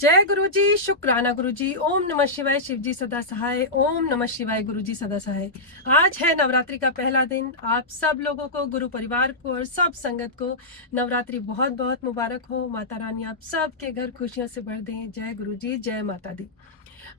जय गुरुजी, शुक्राना गुरुजी। ओम नमः शिवाय, शिव जी सदा सहाय। ओम नमः शिवाय, गुरुजी सदा सहाय। आज है नवरात्रि का पहला दिन। आप सब लोगों को, गुरु परिवार को और सब संगत को नवरात्रि बहुत बहुत मुबारक हो। माता रानी आप सब के घर खुशियों से भर दें। जय गुरुजी, जय माता दी।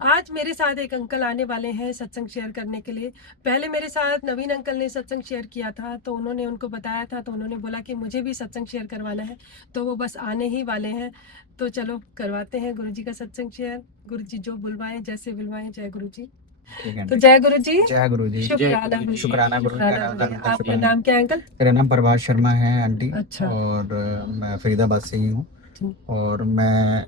आज मेरे साथ एक अंकल आने वाले हैं सत्संग शेयर करने के लिए। पहले मेरे साथ नवीन अंकल ने सत्संग शेयर किया था, तो उन्होंने उनको बताया था, तो उन्होंने बोला कि मुझे भी सत्संग शेयर करवाना है, तो वो बस आने ही वाले हैं। तो चलो करवाते हैं गुरुजी का सत्संग शेयर। गुरुजी जो बुलवाएं, जैसे बुलवाएं। जय गुरुजी। तो जय गुरुजी, जय गुरुजी। शुक्राना शुक्राना गुरु। आपका नाम क्या है अंकल? मेरा नाम प्रभाष शर्मा है आंटी। अच्छा। और मैं फरीदाबाद से ही हूँ। और मैं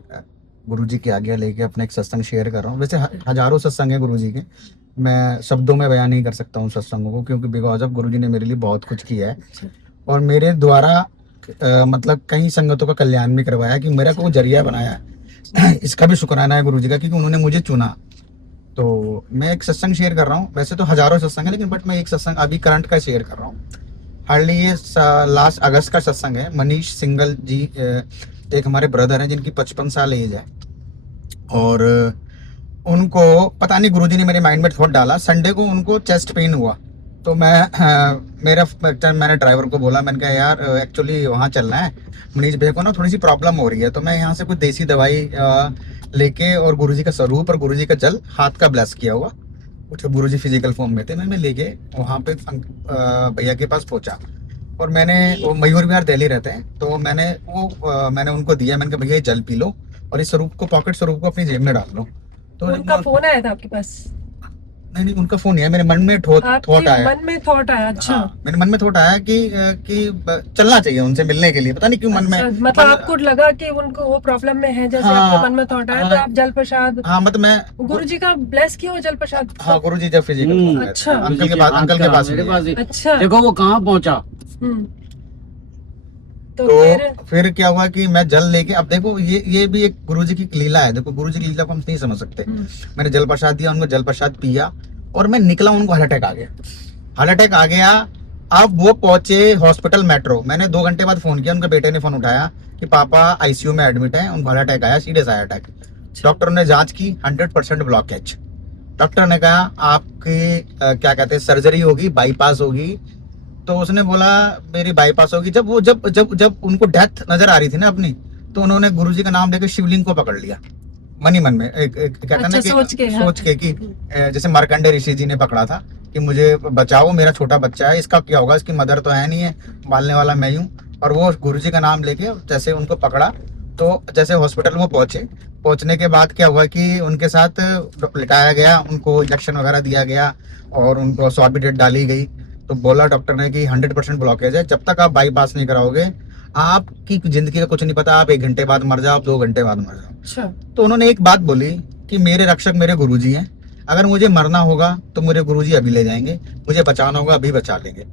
गुरुजी की आज्ञा लेके अपना एक सत्संग शेयर कर रहा हूँ। वैसे हजारों सत्संग है गुरुजी के, मैं शब्दों में बयान नहीं कर सकता हूँ सत्संगों को, क्योंकि बिकॉज ऑफ गुरुजी ने मेरे लिए बहुत कुछ किया है और मेरे द्वारा मतलब कई संगतों का कल्याण भी करवाया, कि मेरा को जरिया बनाया है। इसका भी शुक्राना है गुरुजी का, क्योंकि उन्होंने मुझे चुना। तो मैं एक सत्संग शेयर कर रहा हूँ। वैसे तो हजारों सत्संग है, लेकिन बट मैं एक सत्संग अभी करंट का शेयर कर रहा हूँ। हार्डली ये लास्ट अगस्त का सत्संग है। मनीष सिंगल जी एक हमारे ब्रदर हैं जिनकी 55 साल एज है, और उनको पता नहीं गुरुजी ने मेरे माइंड में थॉट डाला। संडे को उनको चेस्ट पेन हुआ, तो मैंने ड्राइवर को बोला, मैंने कहा यार एक्चुअली वहाँ चलना है, मनीष भैया को ना थोड़ी सी प्रॉब्लम हो रही है, तो मैं यहाँ से कुछ देसी दवाई लेके और गुरुजी का स्वरूप और गुरुजी का जल हाथ का ब्लेस किया हुआ, कुछ गुरुजी फिजिकल फॉर्म में थे, मैं लेके वहाँ पे भैया के पास पहुंचा। और मैंने, वो मयूर विहार दिल्ली रहते हैं, तो मैंने उनको दिया। मैंने कहा भैया ये जल पी लो और इस स्वरूप को, पॉकेट स्वरूप को अपनी जेब में डाल लो। तो उनका फोन आया था आपके पास? नहीं, उनका फोन नहीं है, मेरे मन में थॉट आया। मन में थॉट आया? अच्छा। हाँ, मेरे मन में थॉट आया कि चलना चाहिए उनसे मिलने के लिए। पता नहीं क्यों मन में, मतलब आपको लगा कि उनको वो प्रॉब्लम में है, जैसे आपके मन में थॉट आया, तो आप जल प्रसाद। हाँ, मतलब मैं गुरुजी का ब्लेस किया हो जल प्रसाद। हाँ, गुरुजी जब फिजिकल। अच्छा। अंकल के पास मेरे पास। अच्छा, देखो वो कहाँ पहुंचा। तो फिर क्या हुआ कि मैं जल लेके, अब देखो ये भी एक गुरुजी की लीला है। देखो गुरुजी की लीला को हम नहीं समझ सकते। मैंने जल प्रसाद दिया, उनको जल प्रसाद पिया और मैं निकला, उनको हार्ट अटैक आ गया। अब वो पहुंचे हॉस्पिटल मेट्रो। मैंने 2 घंटे बाद फोन किया, उनके बेटे ने फोन उठाया कि पापा आईसीयू में एडमिट है, उनको हार्ट अटैक आया, सीरियस हार्ट अटैक। डॉक्टर ने जांच की, 100% ब्लॉकेज। डॉक्टर ने कहा आपकी क्या कहते हैं, सर्जरी होगी, बाईपास होगी। तो उसने बोला मेरी बाईपास होगी। जब उनको डेथ नजर आ रही थी ना अपनी, तो उन्होंने गुरुजी का नाम लेकर शिवलिंग को पकड़ लिया मन ही मन में। कहते हैं ना कि सोच के कि जैसे मार्कंडे ऋषि जी ने पकड़ा था कि मुझे बचाओ, मेरा छोटा बच्चा है, इसका क्या होगा, इसकी मदर तो है नहीं है, पालने वाला मैं हूँ। और वो गुरुजी का नाम लेके जैसे उनको पकड़ा, तो जैसे हॉस्पिटल में पहुंचने के बाद क्या हुआ कि उनके साथ लिटाया गया, उनको इंजेक्शन वगैरह दिया गया और उनको सॉर्बिडेट डाली गई। तो बोला डॉक्टर ने कि 100% ब्लॉकेज है, जब तक आप बाईपास नहीं कराओगे आपकी जिंदगी का कुछ नहीं पता, आप 1 घंटे बाद मर जाओ, आप 2 घंटे बाद मर जाओ। अच्छा। तो उन्होंने एक बात बोली कि मेरे रक्षक मेरे गुरुजी हैं, अगर मुझे मरना होगा तो मेरे गुरुजी अभी ले जाएंगे, मुझे बचाना होगा अभी बचा लेंगे।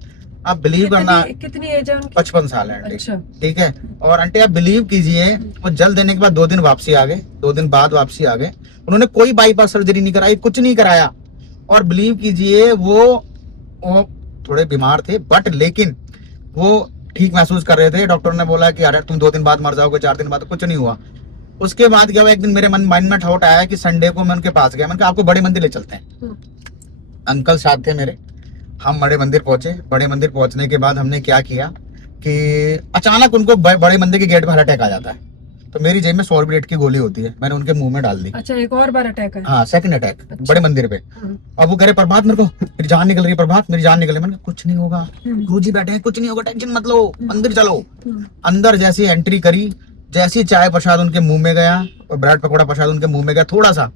आप बिलीव करना, कितनी एज है उनकी? 55 साल है आंटी। अच्छा। ठीक है। और आंटी आप बिलीव कीजिए, वो जल देने के बाद 2 दिन वापसी आ गए, 2 दिन बाद वापसी आ गए। उन्होंने कोई बाईपास सर्जरी नहीं कराई, कुछ नहीं कराया। और बिलीव कीजिए वो थोड़े बीमार थे, बट लेकिन वो ठीक महसूस कर रहे थे। डॉक्टर ने बोला कि अरे तुम 2 दिन बाद मर जाओगे, 4 दिन बाद, कुछ नहीं हुआ। उसके बाद क्या हुआ, एक दिन मेरे माइंड में थॉट आया कि संडे को मैं उनके पास गया। मैंने कहा आपको बड़े मंदिर ले चलते हैं। अंकल साथ थे मेरे, हम बड़े मंदिर पहुंचे। बड़े मंदिर पहुंचने के बाद हमने क्या किया कि अचानक उनको बड़े मंदिर के गेट पर हार्ट अटैक आ जाता है। तो मेरी जेब में सॉर्बिडेट की गोली होती है, मैंने उनके मुंह में डाल दी। अच्छा, एक और बार अटैक है? हाँ, सेकंड अटैक। अच्छा। बड़े मंदिर पे। अब वो कह रहे प्रभात मेरे को मेरी जान निकल रही है, प्रभात मेरी जान निकल रही है। मैंने कहा कुछ नहीं होगा, गुरुजी बैठे हैं, कुछ नहीं होगा, टेंशन मत लो, अंदर चलो। अंदर जैसी एंट्री करी, जैसी चाय प्रसाद उनके मुंह में गया और ब्रेड पकौड़ा प्रसाद उनके मुंह में गया थोड़ा सा,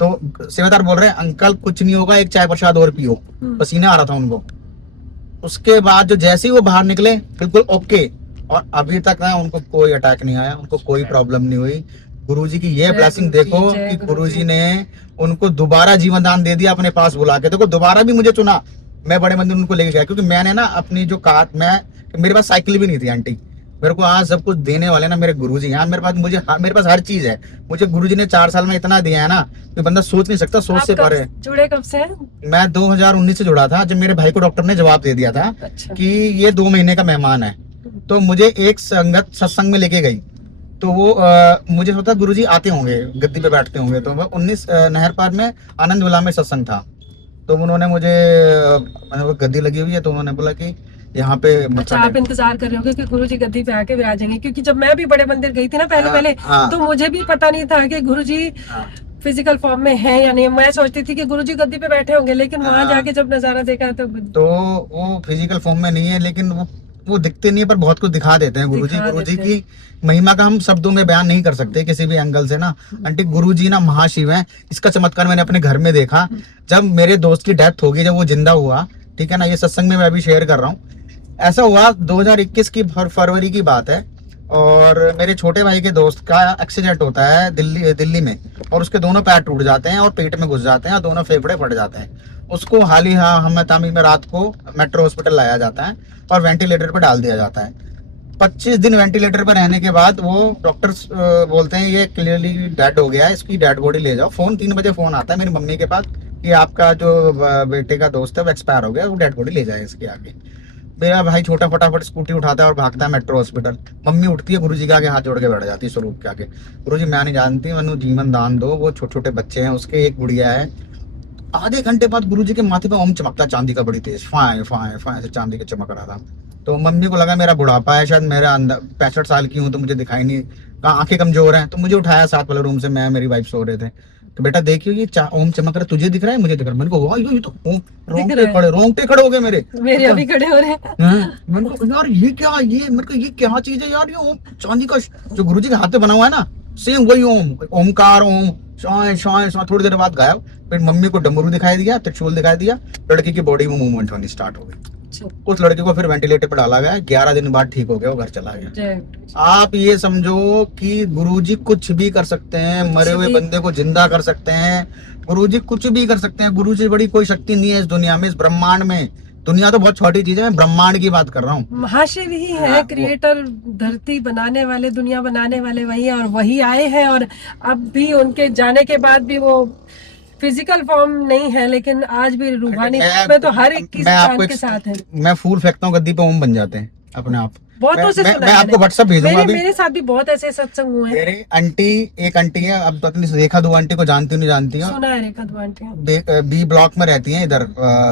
तो सेवादार बोल रहे हैं अंकल कुछ नहीं होगा, एक चाय प्रसाद और पियो। पसीना आ रहा था उनको। उसके बाद जो जैसे ही वो बाहर निकले बिल्कुल ओके, और अभी तक ना उनको कोई अटैक नहीं आया, उनको कोई प्रॉब्लम नहीं हुई। गुरुजी की ये ब्लेसिंग देखो कि गुरुजी ने उनको दोबारा जीवन दान दे दिया अपने पास बुला के। देखो दोबारा भी मुझे चुना, मैं बड़े मंदिर उनको लेके गया, क्योंकि मैंने ना अपनी जो कार, मेरे पास साइकिल भी नहीं थी आंटी। मेरे को आज सब कुछ देने वाले ना मेरे गुरुजी हैं। मेरे पास हर चीज है। मुझे गुरुजी ने 4 साल में इतना दिया है ना कि बंदा सोच नहीं सकता, सोच से परे। जुड़े कब से? मैं 2019 से जुड़ा था, जब मेरे भाई को डॉक्टर ने जवाब दे दिया था। अच्छा। कि ये 2 महीने का मेहमान है। तो मुझे एक संगत सत्संग में लेके गई, तो वो मुझे सोचा गुरुजी आते होंगे, गद्दी पे बैठते होंगे। तो वो 19 नहर पार में आनंद विला में सत्संग था। तो उन्होंने मुझे मैंने वो गद्दी लगी हुई है, तो उन्होंने बोला कि यहाँ पे अच्छा, आप इंतजार कर रहे होगे कि गुरुजी गद्दी पे आके विराजेंगे, क्योंकि जब मैं भी बड़े मंदिर गई थी ना पहले हाँ। तो मुझे भी पता नहीं था कि गुरुजी फिजिकल फॉर्म में है या नहीं। मैं सोचती थी कि गुरुजी गद्दी पे बैठे होंगे, लेकिन वहां हाँ। जाके जब नजारा देखा तो वो फिजिकल फॉर्म में नहीं है, लेकिन वो दिखते नहीं है, पर बहुत कुछ दिखा देते हैं गुरुजी। दिखा गुरुजी देते की महिमा का हम शब्दों में बयान नहीं कर सकते किसी भी एंगल से ना। आंटी गुरुजी ना महाशिव हैं। इसका चमत्कार मैंने अपने घर में देखा जब मेरे दोस्त की डेथ हो गई, जब वो जिंदा हुआ, ठीक है ना, ये सत्संग में मैं अभी शेयर कर रहा हूँ। ऐसा हुआ 2021 की फरवरी की बात है, और मेरे छोटे भाई के दोस्त का एक्सीडेंट होता है दिल्ली में, और उसके दोनों पैर टूट जाते हैं और पेट में घुस जाते हैं और दोनों फेफड़े फट जाते हैं। उसको हाल ही तामी में रात को मेट्रो हॉस्पिटल लाया जाता है और वेंटिलेटर पर डाल दिया जाता है। 25 दिन वेंटिलेटर पर रहने के बाद वो डॉक्टर्स बोलते हैं ये क्लियरली डेड हो गया है, इसकी डेड बॉडी ले जाओ। 3 बजे फोन आता है मेरी मम्मी के पास कि आपका जो बेटे का दोस्त है वो एक्सपायर हो गया, वो डेड बॉडी ले जाए इसके आगे। मेरा भाई छोटा फटाफट स्कूटी उठाता है और भागता है मेट्रो हॉस्पिटल। मम्मी उठती है, गुरुजी के आगे हाथ जोड़ के बैठ जाती है स्वरूप के आगे। गुरुजी मैं नहीं जानती, मैंने जीवन दान दो। वो छोटे छोटे बच्चे हैं, उसके एक गुड़िया है। आधे घंटे बाद गुरुजी के माथे पे ओम चमकता, चांदी का, बड़ी तेज, फाए फाए फाए से चांदी का चमक रहा था। तो मम्मी को लगा मेरा बुढ़ापा है, शायद मेरा अंदर 65 साल की हूँ तो मुझे दिखाई नहीं, कहा आंखें कमजोर हैं। तो मुझे उठाया 7 वाले रूम से, मैं मेरी वाइफ सो रहे थे। तो बेटा देखियो ये ओम चमक रहा है, तुझे दिख रहा है, मुझे दिख रहा है। मैंने कहा ये तो ओम, रोंगटे खड़े हो गए मेरे अभी खड़े हो रहे हैं। मैंने कहा यार ये क्या, ये मेरे को ये क्या चीज है यार, ये ओम चांदी का जो गुरुजी के हाथ में बना हुआ है ना, सेम वही ओम, ओमकार ओम, शाय शाय शाय। थोड़ी देर बाद गायब। फिर मम्मी को डमरू दिखाई दिया, त्रिशूल दिखाई दिया, लड़की की बॉडी में मूवमेंट होनी स्टार्ट हो गई। उस लड़के को फिर वेंटिलेटर पर डाला गया, 11 दिन बाद ठीक हो गया, वो घर चला गया। आप ये समझो कि गुरुजी कुछ भी कर सकते हैं, मरे हुए बंदे को जिंदा कर सकते हैं, गुरुजी कुछ भी कर सकते हैं। गुरुजी बड़ी कोई शक्ति नहीं है इस दुनिया में, इस ब्रह्मांड में। दुनिया तो बहुत छोटी चीज है, मैं ब्रह्मांड की बात कर रहा हूँ। महाशिव ही है, क्रिएटर, धरती बनाने वाले, दुनिया बनाने वाले वही है, और वही आए हैं। और अब भी उनके जाने के बाद भी वो फिजिकल फॉर्म नहीं है, लेकिन आज भी रूहानी में तो हर एक इंसान के साथ है। मैं फूल फेंकता हूँ, गद्दी पे ओम बन जाते हैं अपने आप। बहुतों से सुना मैं आपको व्हाट्सएप भेजूंगा। मेरे साथ भी बहुत ऐसे सत्संग हुए हैं। मेरे एक आंटी है, अब पता नहीं रेखा दो आंटी को जानती नहीं जानती हो, सुना है रेखा दो आंटी बी ब्लॉक में रहती हैं इधर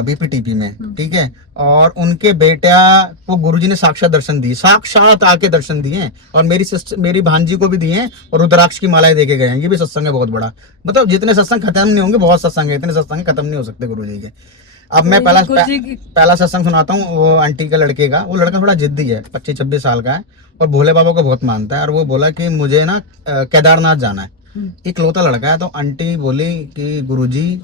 बीपीटीपी में, ठीक है। और उनके बेटा को गुरुजी ने साक्षात दर्शन दिए, साक्षात आके दर्शन दिए, और मेरी भांजी को भी दिए हैं, और रुद्राक्ष की मालाएं देके गए हैं। ये भी सत्संग है बहुत बड़ा, मतलब जितने सत्संग खत्म नहीं होंगे, बहुत सत्संग है, इतने सत्संग खत्म नहीं हो सकते गुरुजी के। अब मैं पहला सत्संग सुनाता हूँ वो आंटी के लड़के का। वो लड़का थोड़ा जिद्दी है, 25-26 साल का है, और भोले बाबा को बहुत मानता है। और वो बोला कि मुझे ना केदारनाथ जाना है, इकलौता लड़का है। तो आंटी बोली कि गुरुजी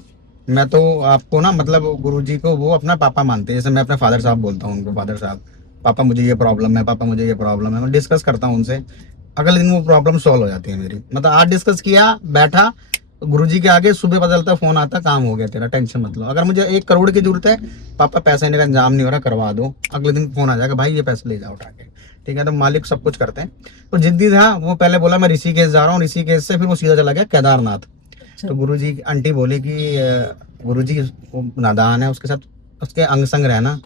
मैं तो आपको ना, मतलब गुरुजी को वो अपना पापा मानते हैं, जैसे मैं अपने फादर साहब बोलता हूँ उनको, फादर साहब, पापा मुझे ये प्रॉब्लम है, पापा मुझे ये प्रॉब्लम है। मैं डिस्कस करता हूँ उनसे, अगले दिन वो प्रॉब्लम सॉल्व हो जाती है मेरी। मतलब आज डिस्कस किया, बैठा गुरुजी के आगे, सुबह बदलता फोन आता, काम हो गया तेरा, टेंशन मत लो। अगर मुझे 1 करोड़ की जरूरत है, पापा पैसे का इंतजाम नहीं हो रहा, करवा दो, अगले दिन फोन आ जाएगा, भाई ये पैसे ले जाओ उठा के, ठीक है। तो मालिक सब कुछ करते हैं। तो जिद्दी था वो, पहले बोला मैं ऋषिकेश जा रहा हूँ, ऋषिकेश से फिर वो सीधा चला गया केदारनाथ। तो गुरुजी आंटी बोली कि गुरुजी नादान है, उसके साथ उसके अंग संग रहना।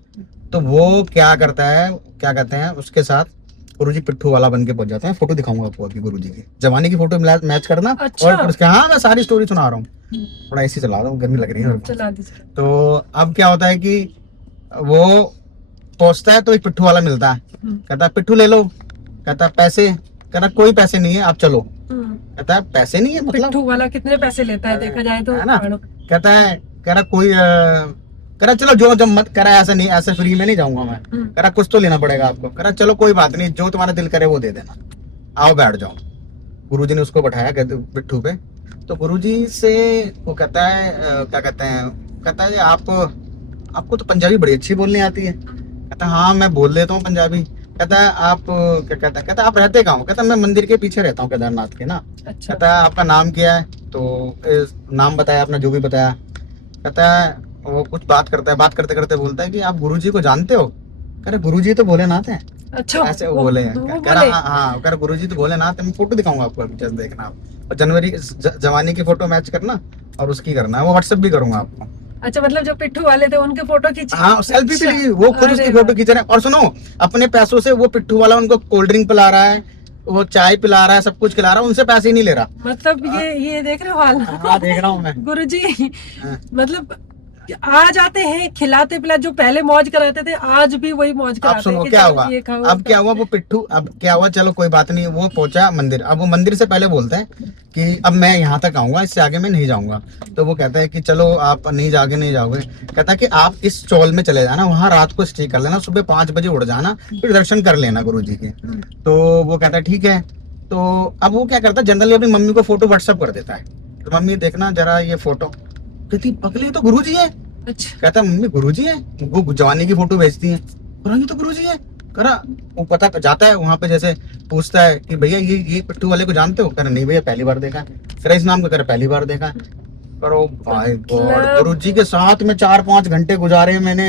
तो वो क्या करता है, क्या कहते हैं, उसके साथ गुरुजी पिट्ठू वाला बन के पहुंच जाते हैं। फोटो दिखाऊंगा आपको अभी गुरुजी की, जवानी की फोटो मैच करना। अच्छा। और उसके, हाँ मैं सारी स्टोरी सुना रहा हूँ, थोड़ा ऐसी चला रहा हूँ, गर्मी लग रही है। तो अब क्या होता है कि वो पहुंचता है तो एक पिट्ठू वाला मिलता है, कहता है पिट्ठू ले लो, कहता है पैसे, कहता कोई पैसे नहीं है आप चलो, कहता है पैसे नहीं है मतलब, पिट्ठू वाला कितने पैसे लेता है देखा जाए तो, है ना। कहता है, कह रहा कोई, कह रहा चलो जो जब मत, कह रहा ऐसे नहीं, ऐसे फ्री में नहीं जाऊंगा मैं, कह रहा कुछ तो लेना पड़ेगा आपको, कह रहा चलो कोई बात नहीं, जो तुम्हारा दिल करे वो दे देना, आओ बैठ जाओ। गुरुजी ने उसको बैठाया पिट्ठू पे। तो गुरुजी से वो कहता है, क्या कहते हैं, कहता है आपको तो पंजाबी बड़ी अच्छी बोलनी आती है। कहता है हाँ मैं बोल लेता हूँ पंजाबी। कहता है आप, क्या कहता है, कहता है आप रहते कहाँ हो? कहता है मैं मंदिर के पीछे रहता हूँ केदारनाथ के ना। अच्छा। कहता है आपका नाम क्या है? तो नाम बताया अपना, जो भी बताया। कहता है वो कुछ बात करता है, बात करते करते बोलता है कि आप गुरुजी को जानते हो? कह रहे गुरुजी तो भोलेनाथ हैं। अच्छा, ऐसे वो बोले हैं। कह रहा हाँ, कह रहा गुरुजी तो भोलेनाथ है। मैं फोटो दिखाऊंगा आपको, जस्ट देखना आप, और जनवरी जवानी की फोटो मैच करना और उसकी करना है, वो व्हाट्सएप भी करूंगा आपको। अच्छा, मतलब जो पिट्ठू वाले थे उनके फोटो खींची? हाँ, सेल्फी भी ली, वो खुद उसकी फोटो खींच रहे हैं। और सुनो, अपने पैसों से वो पिट्ठू वाला उनको कोल्ड ड्रिंक पिला रहा है, वो चाय पिला रहा है, सब कुछ खिला रहा है, उनसे पैसे ही नहीं ले रहा। मतलब ये देख रहे हो हाल। हाँ देख रहा हूँ मैं। गुरुजी हाँ। मतलब आ जाते हैं खिलाते पिला, जो पहले मौज कराते थे आज भी वही मौज अब कराते हैं सुनो कि क्या चलो हुआ, ये खाओ, अब क्या हुआ, वो पिट्ठू, अब क्या हुआ, चलो कोई बात नहीं, वो पहुंचा मंदिर। अब वो मंदिर से पहले बोलता है कि अब मैं यहाँ तक आऊंगा, इससे आगे मैं नहीं जाऊंगा। तो वो कहता है कि चलो आप नहीं जाओगे। कहता है कि आप इस चौल में चले जाना, वहाँ रात को स्टे कर लेना, सुबह 5 बजे उठ जाना, फिर दर्शन कर लेना गुरु जी के। तो वो कहता है ठीक है। तो अब वो क्या करता है, जनरली अपनी मम्मी को फोटो व्हाट्सअप कर देता है, तो मम्मी देखना जरा ये फोटो। कहती पगले तो गुरु जी है। अच्छा कहता मम्मी गुरुजी है, वो जवानी की फोटो भेजती है, ये तो गुरुजी है। करा वो पता जाता है वहां पे, जैसे पूछता है कि भैया ये पिट्ठू वाले को जानते हो? करा नहीं भैया पहली बार देखा है। करा इस नाम का? करा पहली बार देखा है। करो भाई गॉड, गुरुजी के साथ में 4-5 घंटे गुजारे मैंने,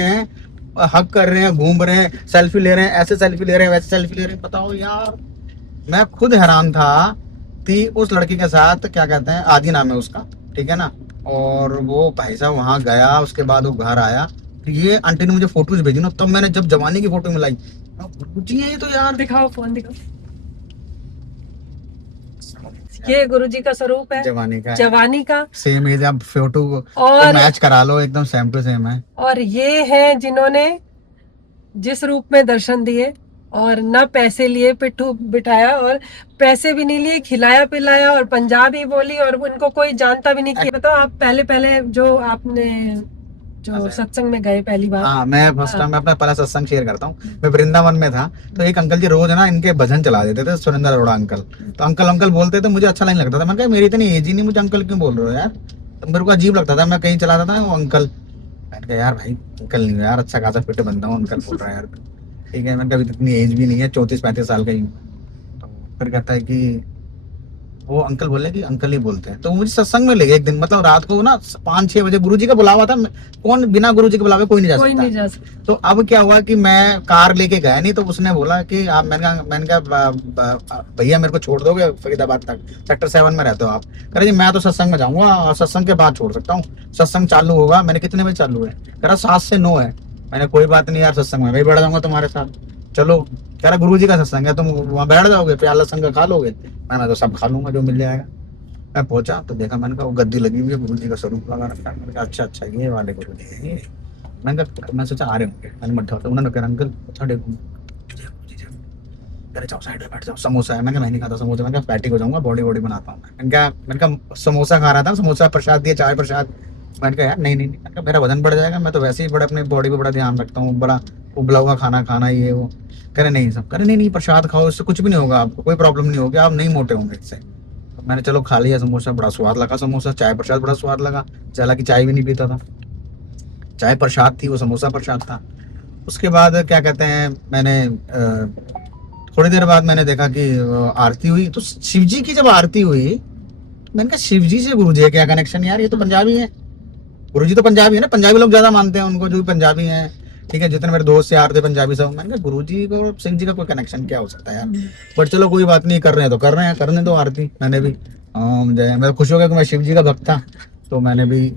हक कर रहे हैं, घूम रहे हैं, सेल्फी ले रहे हैं, ऐसे सेल्फी ले रहे हैं, वैसे सेल्फी ले रहे हैं। बताओ यार, मैं खुद हैरान था कि उस लड़की के साथ, क्या कहते हैं, आदि नाम है उसका, ठीक है ना। और वो भाई साहब वहां गया, उसके बाद वो घर आया, तो ये आंटी ने मुझे फोटोज भेजी ना, तब मैंने जब जवानी की फोटो मिलाई, गुरुजी है ये तो यार। दिखाओ, फोन दिखाओ। ये गुरुजी का स्वरूप है, जवानी का है। जवानी का। सेम एज, आप फोटो और मैच करा लो, एकदम सेम टू सेम है। और ये है जिन्होंने जिस रूप में दर्शन दिए, और न पैसे लिए, पिट्ठू बिठाया और पैसे भी नहीं लिए, खिलाया पिलाया, और पंजाबी बोली, और उनको कोई जानता भी नहीं। कि बताओ आप पहले जो आपने जो सत्संग में गए पहली बार। हाँ, मैं फर्स्ट टाइम, मैं अपना पहला सत्संग शेयर करता हूँ। मैं वृंदावन में था, तो एक अंकल जी रोज ना इनके भजन चला देते थे, सुरेंद्र अरोड़ा अंकल। तो अंकल बोलते थे, मुझे अच्छा नहीं लगता था। मैंने कहा मेरी इतनी एज ही नहीं, मुझे अंकल क्यों बोल रहे हो यार? तो मेरे को अजीब लगता था, मैं कहीं चलाता था वो अंकल। मैंने कहा यार भाई अंकल नहीं हो यार, अच्छा खासा फिट बंदा हूँ, अंकल बोल रहा है यार। ठीक है, मैंने कहा इतनी एज भी नहीं है, 34-35 साल का ही हूँ। तो फिर कहता है कि वो अंकल बोले कि अंकल ही बोलते हैं। तो मुझे सत्संग में ले गए एक दिन, मतलब रात को ना 5-6 बजे, गुरुजी का बुलावा था। कौन बिना गुरुजी के बुलावे कोई नहीं जा सकता। तो अब क्या हुआ कि मैं कार लेके गया नहीं, तो उसने बोला कि आप, मैंने कहा भैया मेरे को छोड़ दोगे फरीदाबाद तक, सेक्टर 7 में रहते हो आप? कह रहे जी मैं तो सत्संग में जाऊंगा, और सत्संग के बाद छोड़ सकता हूँ, सत्संग चालू होगा। मैंने कितने बजे चालू है? कह रहा 7 से 9 है। मैंने कोई बात नहीं यार, सत्संग में मैं बैठ जाऊंगा तुम्हारे साथ, चलो। कह रहा गुरुजी का सत्संग है, तुम वहां बैठ जाओगे, प्याला संग खा लोगे? मैं तो सब खा लूंगा जो मिल जाएगा। मैं पहुंचा तो देखा, मैंने कहा वो गद्दी लगी हुई है, गुरुजी का स्वरूप लगा रखा है। मैंने कहा अच्छा ये वाले गुरुजी है ये। मैंने कहा, मैं सोचा आ रहे होंगे, मैंने मट्ठा होता। उन्होंने कहा अंकल अच्छा देखो, अरे जाओ साइड में बैठ जाओ, समोसा है। मैंने कहा नहीं खाता समोसा। मैंने कहा फैटी हो जाऊंगा, बॉडी बनाता हूँ। मैंने कहा समोसा खा रहा था, समोसा प्रसाद दिया, चाय प्रसाद। मैंने कहा यार नहीं, मैंने कहा मेरा वजन बढ़ जाएगा, मैं तो वैसे ही बड़ा अपने बॉडी पे बड़ा ध्यान रखता हूँ, बड़ा उबला हुआ खाना खाना ये वो। कह रहे नहीं सब, कह रहे नहीं प्रसाद खाओ, इससे कुछ भी नहीं होगा, आपको कोई प्रॉब्लम नहीं होगी, आप नहीं मोटे होंगे इससे। तो मैंने चलो खा लिया समोसा, बड़ा स्वाद लगा समोसा, चाय प्रसाद बड़ा स्वाद लगा। हालांकि चाय भी नहीं पीता था, चाय प्रसाद थी, वो समोसा प्रसाद था। उसके बाद क्या कहते हैं, मैंने थोड़ी देर बाद मैंने देखा कि आरती हुई। तो शिव जी की जब आरती हुई, मैंने कहा शिव जी से गुरु जी क्या कनेक्शन यार, ये तो पंजाबी है। गुरु जी तो पंजाबी है ना, पंजाबी लोग ज्यादा मानते हैं उनको, जो भी पंजाबी हैं, ठीक है। जितने मेरे दोस्त यार थे पंजाबी सब, मैंने कहा गुरु जी को सिंह जी का कोई कनेक्शन क्या हो सकता है यार। बट चलो कोई बात नहीं, कर रहे हैं तो कर रहे हैं, करने दो आरती। मैंने भी मैं खुश हो गया कि मैं शिव जी का भक्त था, तो मैंने भी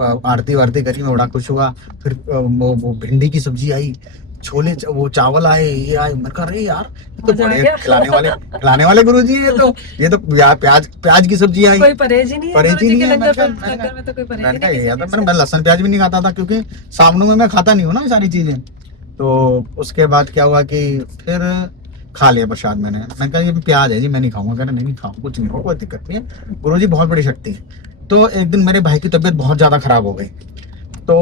आरती वारती करी, मैं बड़ा खुश हुआ। फिर वो भिंडी की सब्जी आई, छोले वो चावल आए, ये आए। मैं कह रही यार तो बड़े खिलाने वाले गुरु जी है। ये तो प्याज की सब्जी आई, कोई परहेज ही नहीं है, परहेज ही नहीं है। लंगर में तो कोई परहेज नहीं है। मैं लहसुन प्याज भी नहीं खाता था, क्योंकि सावनों में मैं खाता नहीं हूँ ना ये सारी चीजें। तो उसके बाद क्या हुआ कि फिर खा लिया प्रसाद मैंने कहा ये प्याज है जी, मैं नहीं खाऊंगा। कह रहे नहीं खाऊंगा, कुछ नहीं होगा, कोई दिक्कत नहीं है, गुरु जी बहुत बड़ी शक्ति है। तो एक दिन मेरे भाई की तबीयत बहुत ज्यादा खराब हो गई, तो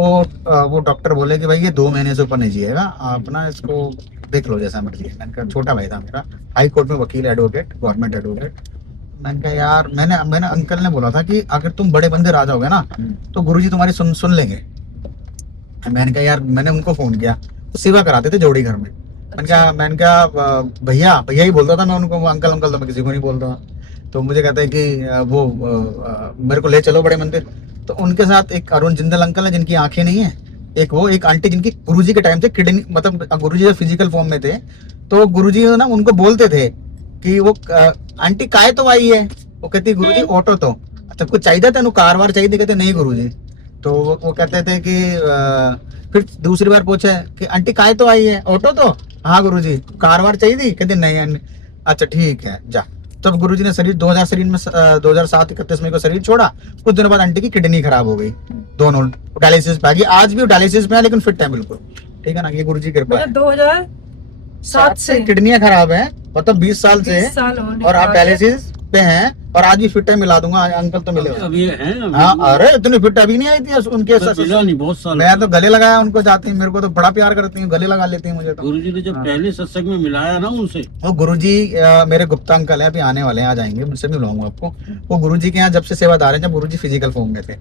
वो डॉक्टर बोले कि भाई ये 2 महीने से ऊपर नहीं जिएगा, आप ना इसको देख लो जैसा मर्जी। मैंने कहा छोटा भाई था मेरा, हाई कोर्ट में वकील, एडवोकेट, गवर्नमेंट एडवोकेट। मैंने कहा यार, मैंने अंकल ने बोला था कि अगर तुम बड़े बंदे आ जाओगे ना, तो गुरुजी तुम्हारी सुन लेंगे। मैंने कहा यार, मैंने उनको फोन किया, तो सेवा कराते थे जोड़ी घर में। मैंने कहा भैया ही बोलता था मैं उनको, वो अंकल तो मैं किसी को नहीं बोलता। तो मुझे कहता है कि वो मेरे को ले चलो बड़े मंदिर। तो उनके साथ एक अरुण जिंदल अंकल है, जिनकी आंखें नहीं है, एक आंटी जिनकी गुरुजी के टाइम से किडनी, मतलब गुरुजी जब फिजिकल फॉर्म में थे, तो गुरुजी ना उनको बोलते थे कि वो आंटी काय तो आई है? वो कहती गुरुजी ऑटो तो। अच्छा कुछ चाहिए तेन कार वार चाहिए? कहते नहीं गुरुजी। तो वो कहते थे कि फिर दूसरी बार पूछे कि आंटी काय तो आई है? ऑटो तो। हाँ गुरुजी। कार वार चाहिए थी? कहते नहीं। अच्छा ठीक है जा। तब गुरुजी ने शरीर 2000 शरीर में 2007 31 मई को शरीर छोड़ा। कुछ दिनों बाद आंटी की किडनी खराब हो गई, दोनों डायलिसिस पे आ गई। आज भी वो डायलिसिस में है लेकिन फिट है बिल्कुल, ठीक है ना, ये गुरुजी की कृपा है। मतलब 2007 से किडनियां खराब है, मतलब 20 साल से 20 साल होने और आप वाले। डायलिसिस पे हैं और आज भी फिट है। मिला दूंगा, अंकल तो मिले हुए। अभी है हाँ अरे इतनी फिट अभी नहीं आई थी उनके मिला नहीं, बहुत साल मैं तो गले लगाया उनको, जाती है मेरे को तो बड़ा प्यार करती हूँ, गले लगा लेती है मुझे तो। गुरुजी ने जब पहले सत्संग में मिलाया ना उनसे, वो गुरुजी मेरे गुप्ता अंकल है, अभी आने वाले हैं, आ जाएंगे, मुझसे भी मिलाऊंगा आपको। वो गुरुजी के यहाँ जब से सेवादार हैं, जब गुरुजी फिजिकल फॉर्म में थे,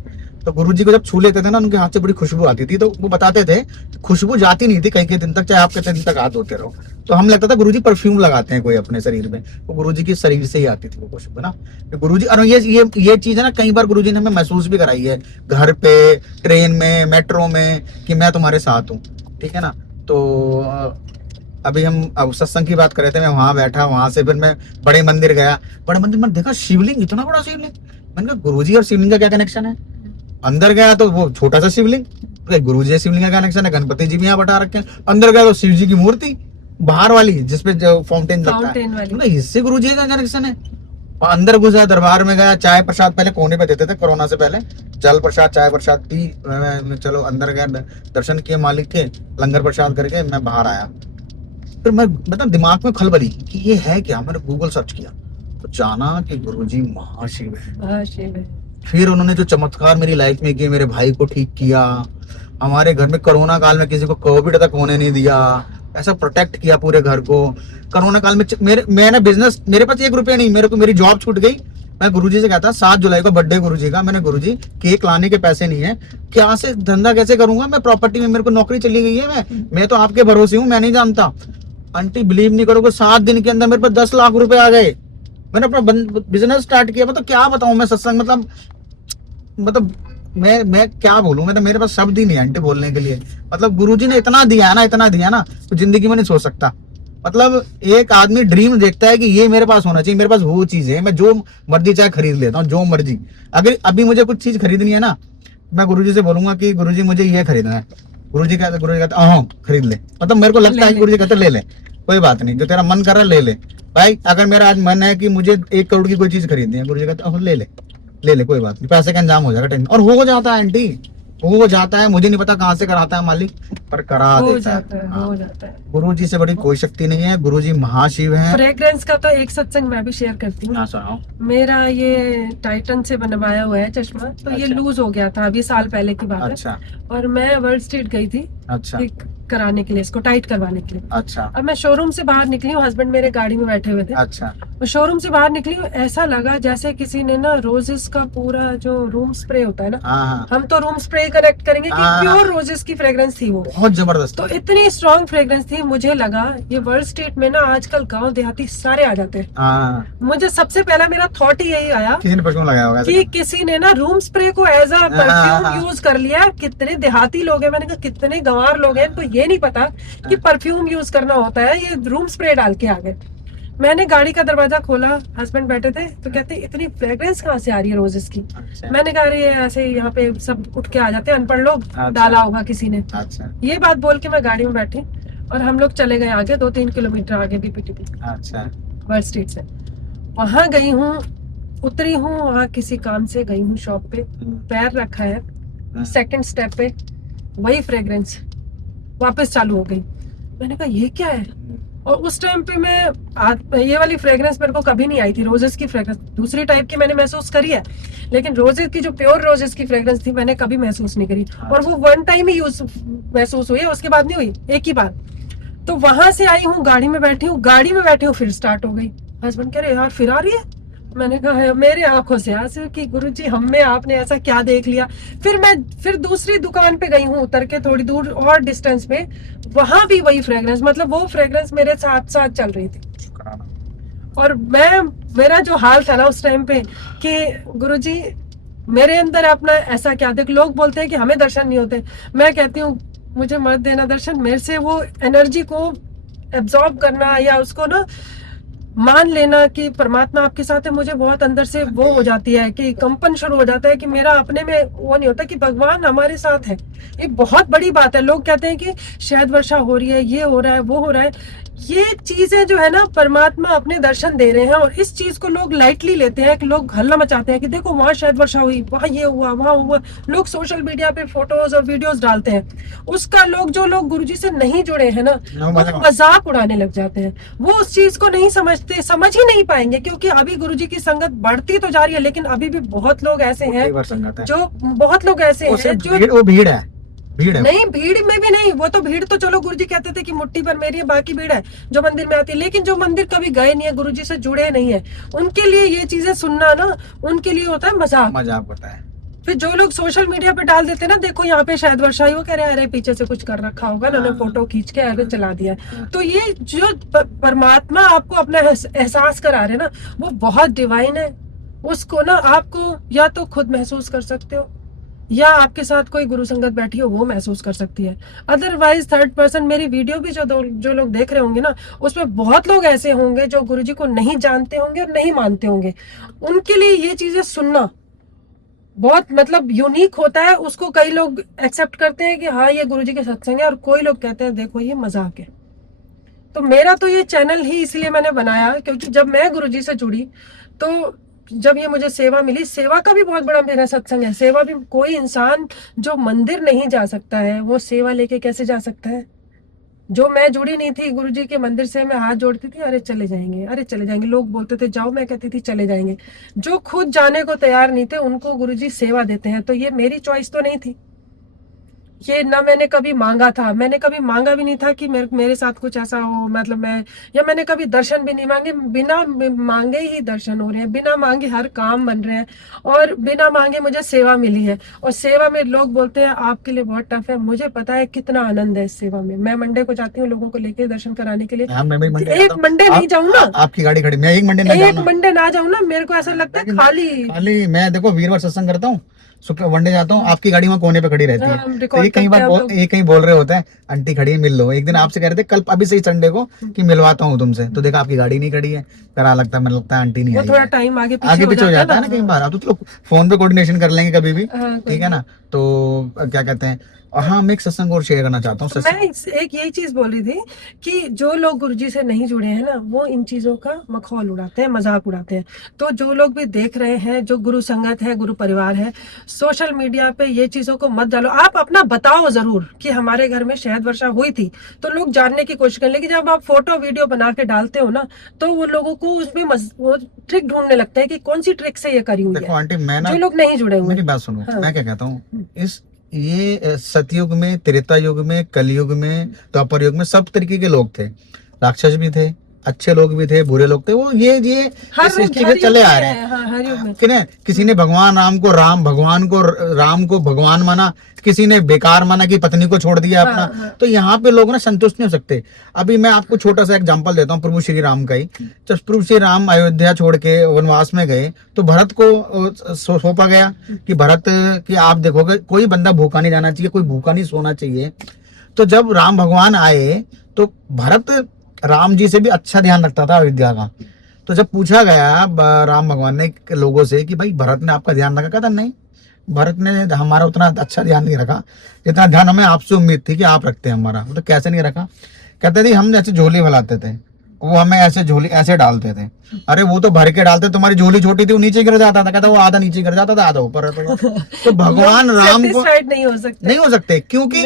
तो गुरुजी को जब छू लेते थे ना, उनके हाथ से बड़ी खुशबू आती थी। तो वो बताते थे खुशबू जाती नहीं थी कई दिन तक, चाहे आप कितने दिन तक हाथ धोते रहो। तो हम लगता था गुरुजी परफ्यूम लगाते हैं कोई अपने शरीर में, वो गुरुजी की शरीर से ही आती थी वो खुशबू ना। गुरुजी, और ये चीज है ना, कई बार गुरुजी ने हमें महसूस भी कराई है, घर पे, ट्रेन में, मेट्रो में, कि मैं तुम्हारे साथ हूँ, ठीक है ना। तो अभी हम अब सत्संग की बात कर रहे थे, मैं वहां बैठा, वहां से फिर मैं बड़े मंदिर गया। बड़े मंदिर में देखा शिवलिंग, इतना बड़ा शिवलिंग। मैंने कहा गुरुजी और शिवलिंग का क्या कनेक्शन है। अंदर गया तो वो छोटा सा शिवलिंग, गुरुजी शिवलिंग का कनेक्शन है, गणपति जी भी यहाँ बैठा रखे हैं। अंदर गया तो शिव जी की मूर्ति बाहर वाली, जिसपे जो फाउंटेन लगता है, इससे गुरुजी का कनेक्शन है। और अंदर घुसा, दरबार में गया, चाय प्रसाद पहले कोने पे देते थे कोरोना से पहले, जल प्रसाद चाय प्रसाद पी, चलो अंदर गया, दर्शन किए मालिक के, लंगर प्रसाद करके मैं बाहर आया। फिर मैं मतलब दिमाग में खलबली कि ये है क्या। मैंने गूगल सर्च किया तो जाना कि गुरुजी महाशिव है। फिर उन्होंने जो चमत्कार मेरी लाइफ में किए, मेरे भाई को ठीक किया, हमारे घर में कोरोना काल में किसी को कोविड तक होने नहीं दिया, ऐसा प्रोटेक्ट किया पूरे घर को। कोरोना काल में मैंने बिजनेस, मेरे पास 1 रुपया नहीं, मेरे को मेरी जॉब छूट गई। मैं गुरुजी से कहता 7 जुलाई को बर्थडे गुरुजी का, मैंने गुरुजी केक लाने के पैसे नहीं है, क्या से धंधा कैसे करूंगा मैं, प्रॉपर्टी में मेरे को नौकरी चली गई है, मैं तो आपके भरोसे हूँ, मैं नहीं जानता। आंटी बिलीव नहीं करोगे, 7 दिन के अंदर मेरे पास 10 लाख रुपए आ गए। मैंने अपना बिजनेस स्टार्ट किया। मतलब क्या बताऊं मैं, सत्संग मतलब मैं क्या बोलूं, मैं तो, मेरे पास शब्द ही नहीं है आंटी बोलने के लिए। मतलब गुरुजी ने इतना दिया ना तो जिंदगी में नहीं सोच सकता। मतलब एक आदमी ड्रीम देखता है कि ये मेरे पास होना चाहिए, मेरे पास वो चीज है, मैं जो मर्जी चाहे खरीद लेता हूँ, जो मर्जी। अगर अभी मुझे कुछ चीज खरीदनी है ना, मैं गुरुजी से बोलूंगा कि गुरुजी मुझे ये खरीदना है, गुरुजी कहते हाँ खरीद ले। मतलब मेरे को लगता है गुरुजी कहते ले कोई बात नहीं, जो तेरा मन कर रहा है ले भाई। अगर मेरा आज मन है कि मुझे 1 करोड़ की कोई चीज खरीदनी है, गुरुजी कहते ले कोई बात नहीं, पैसे का इंतजाम हो जाएगा, टेंशन। और हो जाता है आंटी, हो जाता है। मुझे नहीं पता कहाँ से कराता है मालिक, पर करा देता है। हो जाता है। गुरुजी से बड़ी कोई शक्ति नहीं है, गुरुजी महाशिव है। फ्रेग्रेंस का तो एक सत्संग मैं भी शेयर करती हूँ। सुनाओ। मेरा ये टाइटन से बनवाया हुआ है चश्मा, तो ये अच्छा। लूज हो गया था, अभी साल पहले की बात है। अच्छा और मैं वर्ल्ड स्ट्रीट गई थी अच्छा ठीक कराने के लिए, इसको टाइट करवाने के लिए। अच्छा अब मैं शोरूम से बाहर निकली हूँ, हस्बैंड मेरे गाड़ी में बैठे हुए थे। अच्छा और शोरूम से बाहर निकली हूँ, ऐसा लगा जैसे किसी ने ना रोजेस का पूरा जो रूम स्प्रे होता है ना, हाँ हम तो रूम स्प्रे कनेक्ट करेंगे कि हाँ। प्योर रोजेस की फ्रेग्रेंस थी वो। बहुत जबरदस्त। तो इतनी स्ट्रॉन्ग फ्रेग्रेंस थी, मुझे लगा ये वर्ल्ड स्ट्रीट में ना आजकल गांव देहाती सारे आ जाते हैं। हाँ, मुझे सबसे पहला मेरा थॉट ही यही आया किसी ने परफ्यूम लगाया होगा कि किसी ने ना रूम स्प्रे को एज अ हाँ। परफ्यूम यूज कर लिया। कितने देहाती लोग हैं, मैंने कहा कितने गंवार लोग हैं, इनको ये नहीं पता कि परफ्यूम यूज करना होता है, ये रूम स्प्रे डाल के आ गए। मैंने गाड़ी का दरवाजा खोला, हस्बैंड बैठे थे, तो कहते इतनी फ्रेग्रेंस कहाँ से आ रही है रोजेस की। अच्छा मैंने कहा अरे ऐसे यहाँ पे सब उठ के आ जाते हैं अनपढ़ लोग, अच्छा। डाला होगा किसी ने। अच्छा ये बात बोल के मैं गाड़ी में बैठी और हम लोग चले गए आगे, 2-3 किलोमीटर आगे बीपीटीपी अच्छा वर्ल्ड स्ट्रीट से। वहां गई हूँ, उतरी हूँ, वहां किसी काम से गई हूँ शॉप पे, पैर रखा है, सेकंड स्टेप पे वही फ्रेग्रेंस वापस चालू हो गई। मैंने कहा ये क्या है। और उस टाइम पे मैं ये वाली फ्रेग्रेंस मेरे को कभी नहीं आई थी, रोजेस की फ्रेग्रेंस। दूसरी टाइप की मैंने महसूस करी है, लेकिन रोजेस की जो प्योर रोजेस की फ्रेग्रेंस थी मैंने कभी महसूस नहीं करी। और वो 1 टाइम ही यूज महसूस हुई है, उसके बाद नहीं हुई, एक ही बार। तो वहां से आई हूँ, गाड़ी में बैठी हूँ, फिर स्टार्ट हो गई। हस्बैंड कह रहे यार फिर आ रही है। मैंने कहा मेरे आंखों से आंसू कि गुरुजी हमें आपने ऐसा क्या देख लिया। फिर दूसरी दुकान पे गई हूँ, उतर के थोड़ी दूर और डिस्टेंस पे, वहां भी वही फ्रेग्रेंस, मतलब वो फ्रेग्रेंस मेरे साथ साथ चल रही थी। और मेरा जो हाल था ना उस टाइम पे कि गुरुजी मेरे अंदर अपना ऐसा क्या देख। लोग बोलते हैं कि हमें दर्शन नहीं होते, मैं कहती हूँ मुझे मत देना दर्शन, मेरे से वो एनर्जी को एब्जॉर्ब करना या उसको ना मान लेना कि परमात्मा आपके साथ है, मुझे बहुत अंदर से वो हो जाती है कि कंपन शुरू हो जाता है कि मेरा अपने में वो नहीं होता कि भगवान हमारे साथ है। ये बहुत बड़ी बात है। लोग कहते हैं कि शायद वर्षा हो रही है, ये हो रहा है, वो हो रहा है, ये चीजें जो है ना, परमात्मा अपने दर्शन दे रहे हैं और इस चीज को लोग लाइटली लेते हैं कि लोग हल्ला मचाते हैं कि देखो वहां शायद वर्षा हुई, वहां ये हुआ, वहां हुआ। लोग सोशल मीडिया पे फोटोज और वीडियोस डालते हैं, उसका जो लोग गुरुजी से नहीं जुड़े हैं ना, वो मजाक उड़ाने लग जाते हैं। वो उस चीज को नहीं समझते, समझ ही नहीं पाएंगे, क्योंकि अभी गुरुजी की संगत बढ़ती तो जा रही है, लेकिन अभी भी बहुत लोग ऐसे हैं जो वो भीड़ है नहीं, भीड़ में भी नहीं। वो तो भीड़ तो चलो गुरुजी कहते थे कि मुट्ठी पर मेरी है, बाकी भीड़ है जो मंदिर में आती है, लेकिन जो मंदिर कभी गए नहीं है, गुरुजी से जुड़े नहीं है, उनके लिए ये चीजें सुनना ना, उनके लिए होता है मजाक होता है। फिर जो लोग सोशल मीडिया पे डाल देते हैं ना, देखो यहाँ पे शायद वर्षा हुई, वो कह रहे हैं अरे पीछे से कुछ कर रखा होगा, उन्होंने फोटो खींच के ऐसे चला दिया। तो ये जो परमात्मा आपको अपना एहसास करा रहे हैं ना, वो बहुत डिवाइन है। उसको ना आपको या तो खुद महसूस कर सकते हो, या आपके साथ कोई गुरु संगत बैठी हो वो महसूस कर सकती है। अदरवाइज थर्ड पर्सन, मेरी वीडियो भी जो लोग देख रहे होंगे ना, उसमें बहुत लोग ऐसे होंगे जो गुरुजी को नहीं जानते होंगे और नहीं मानते होंगे। उनके लिए ये चीजें सुनना बहुत मतलब यूनिक होता है। उसको कई लोग एक्सेप्ट करते हैं कि हाँ ये गुरुजी के सत्संग है, और कोई लोग कहते हैं देखो ये मजाक है। तो मेरा तो ये चैनल ही इसलिए मैंने बनाया, क्योंकि जब मैं गुरुजी से जुड़ी, तो जब ये मुझे सेवा मिली, सेवा का भी बहुत बड़ा मेरा सत्संग है। सेवा भी, कोई इंसान जो मंदिर नहीं जा सकता है वो सेवा लेके कैसे जा सकता है। जो मैं जुड़ी नहीं थी गुरुजी के मंदिर से, मैं हाथ जोड़ती थी, अरे चले जाएंगे, अरे चले जाएंगे। लोग बोलते थे जाओ, मैं कहती थी चले जाएंगे। जो खुद जाने को तैयार नहीं थे उनको गुरुजी सेवा देते हैं। तो ये मेरी चॉइस तो नहीं थी, ये ना मैंने कभी मांगा था, मैंने कभी मांगा भी नहीं था कि मेरे साथ कुछ ऐसा हो, मतलब मैंने कभी दर्शन भी नहीं मांगे। बिना मांगे ही दर्शन हो रहे हैं, बिना मांगे हर काम बन रहे हैं, और बिना मांगे मुझे सेवा मिली है। और सेवा में लोग बोलते हैं आपके लिए बहुत टफ है, मुझे पता है कितना आनंद है इस सेवा में। मैं मंडे को जाती हूँ लोगों को लेके दर्शन कराने के लिए। एक मंडे नहीं जाऊँ ना, आपकी गाड़ी खड़ी, मैं एक मंडे ना जाऊँ ना, मेरे को ऐसा लगता है खाली। मैं देखो वीरवार सत्संग करता हूँ, शुक्र वनडे जाता हूँ, आपकी गाड़ी वहाँ कोने पे खड़ी रहती है। तो ये कहीं बोल रहे होते हैं आंटी खड़ी है मिल लो। एक दिन आपसे कह रहे थे कल अभी से ही संडे को कि मिलवाता हूँ तुमसे, तो देखा आपकी गाड़ी नहीं खड़ी है। फिर लगता है आंटी नहीं आई, थोड़ा टाइम आगे पीछे हो जाता है ना कई बार। अब तो फोन पे कोऑर्डिनेशन कर लेंगे कभी भी, ठीक है ना। तो क्या कहते हैं, हाँ मैं एक सत्संग और शेयर करना चाहता हूँ। मैं एक यही चीज बोल रही थी कि जो लोग गुरुजी से नहीं जुड़े हैं ना, वो इन चीजों का मखौल उड़ाते हैं, मजाक उड़ाते हैं। तो जो लोग भी देख रहे हैं, जो गुरु संगत है, गुरु परिवार है, सोशल मीडिया पे ये चीजों को मत डालो। आप अपना बताओ जरूर कि हमारे घर में शायद वर्षा हुई थी, तो लोग जानने की कोशिश करें। लेकिन जब आप फोटो वीडियो बना के डालते हो ना, तो वो लोगों को उसमें वो ट्रिक ढूंढने लगता है कि कौन सी ट्रिक से ये करी हुई है। आंटी मैं जो लोग नहीं जुड़े हुए, मेरी बात सुनो, मैं क्या कहता हूँ, ये सतयुग में, त्रेता युग में, कलयुग में, द्वापर युग में सब तरीके के लोग थे। राक्षस भी थे, अच्छे लोग भी थे, बुरे लोग थे। वो ये सृष्टि के चले आ रहे हैं। किसी ने भगवान राम को राम को भगवान माना, किसी ने बेकार माना कि पत्नी को छोड़ दिया अपना। तो यहाँ पे लोग ना संतुष्ट नहीं हो सकते। अभी मैं आपको छोटा सा एग्जांपल देता हूँ प्रभु श्री राम का ही। जब प्रभु श्री राम अयोध्या छोड़ के वनवास में गए, तो भरत को सौंपा गया कि भरत कि आप देखोगे कोई बंदा भूखा नहीं जाना चाहिए, कोई भूखा नहीं सोना चाहिए। तो जब राम भगवान आए, तो भरत राम जी से भी अच्छा ध्यान रखता था अयोध्या का। तो जब पूछा गया राम भगवान ने लोगों से कि भाई भरत ने आपका ध्यान रखा, कहता नहीं, भरत ने हमारा उतना अच्छा ध्यान नहीं रखा जितना ध्यान हमें आपसे उम्मीद थी कि आप रखते हैं हमारा। तो कैसे नहीं रखा? कहते थे हम ऐसे झोली फैलाते थे, वो हमें ऐसे झोली ऐसे डालते थे। अरे वो तो भर के डालते, तुम्हारी झोली छोटी थी, वो नीचे गिर जाता था। कहता वो आधा नीचे गिर जाता था, आधा ऊपर। तो भगवान राम को नहीं हो सकते क्योंकि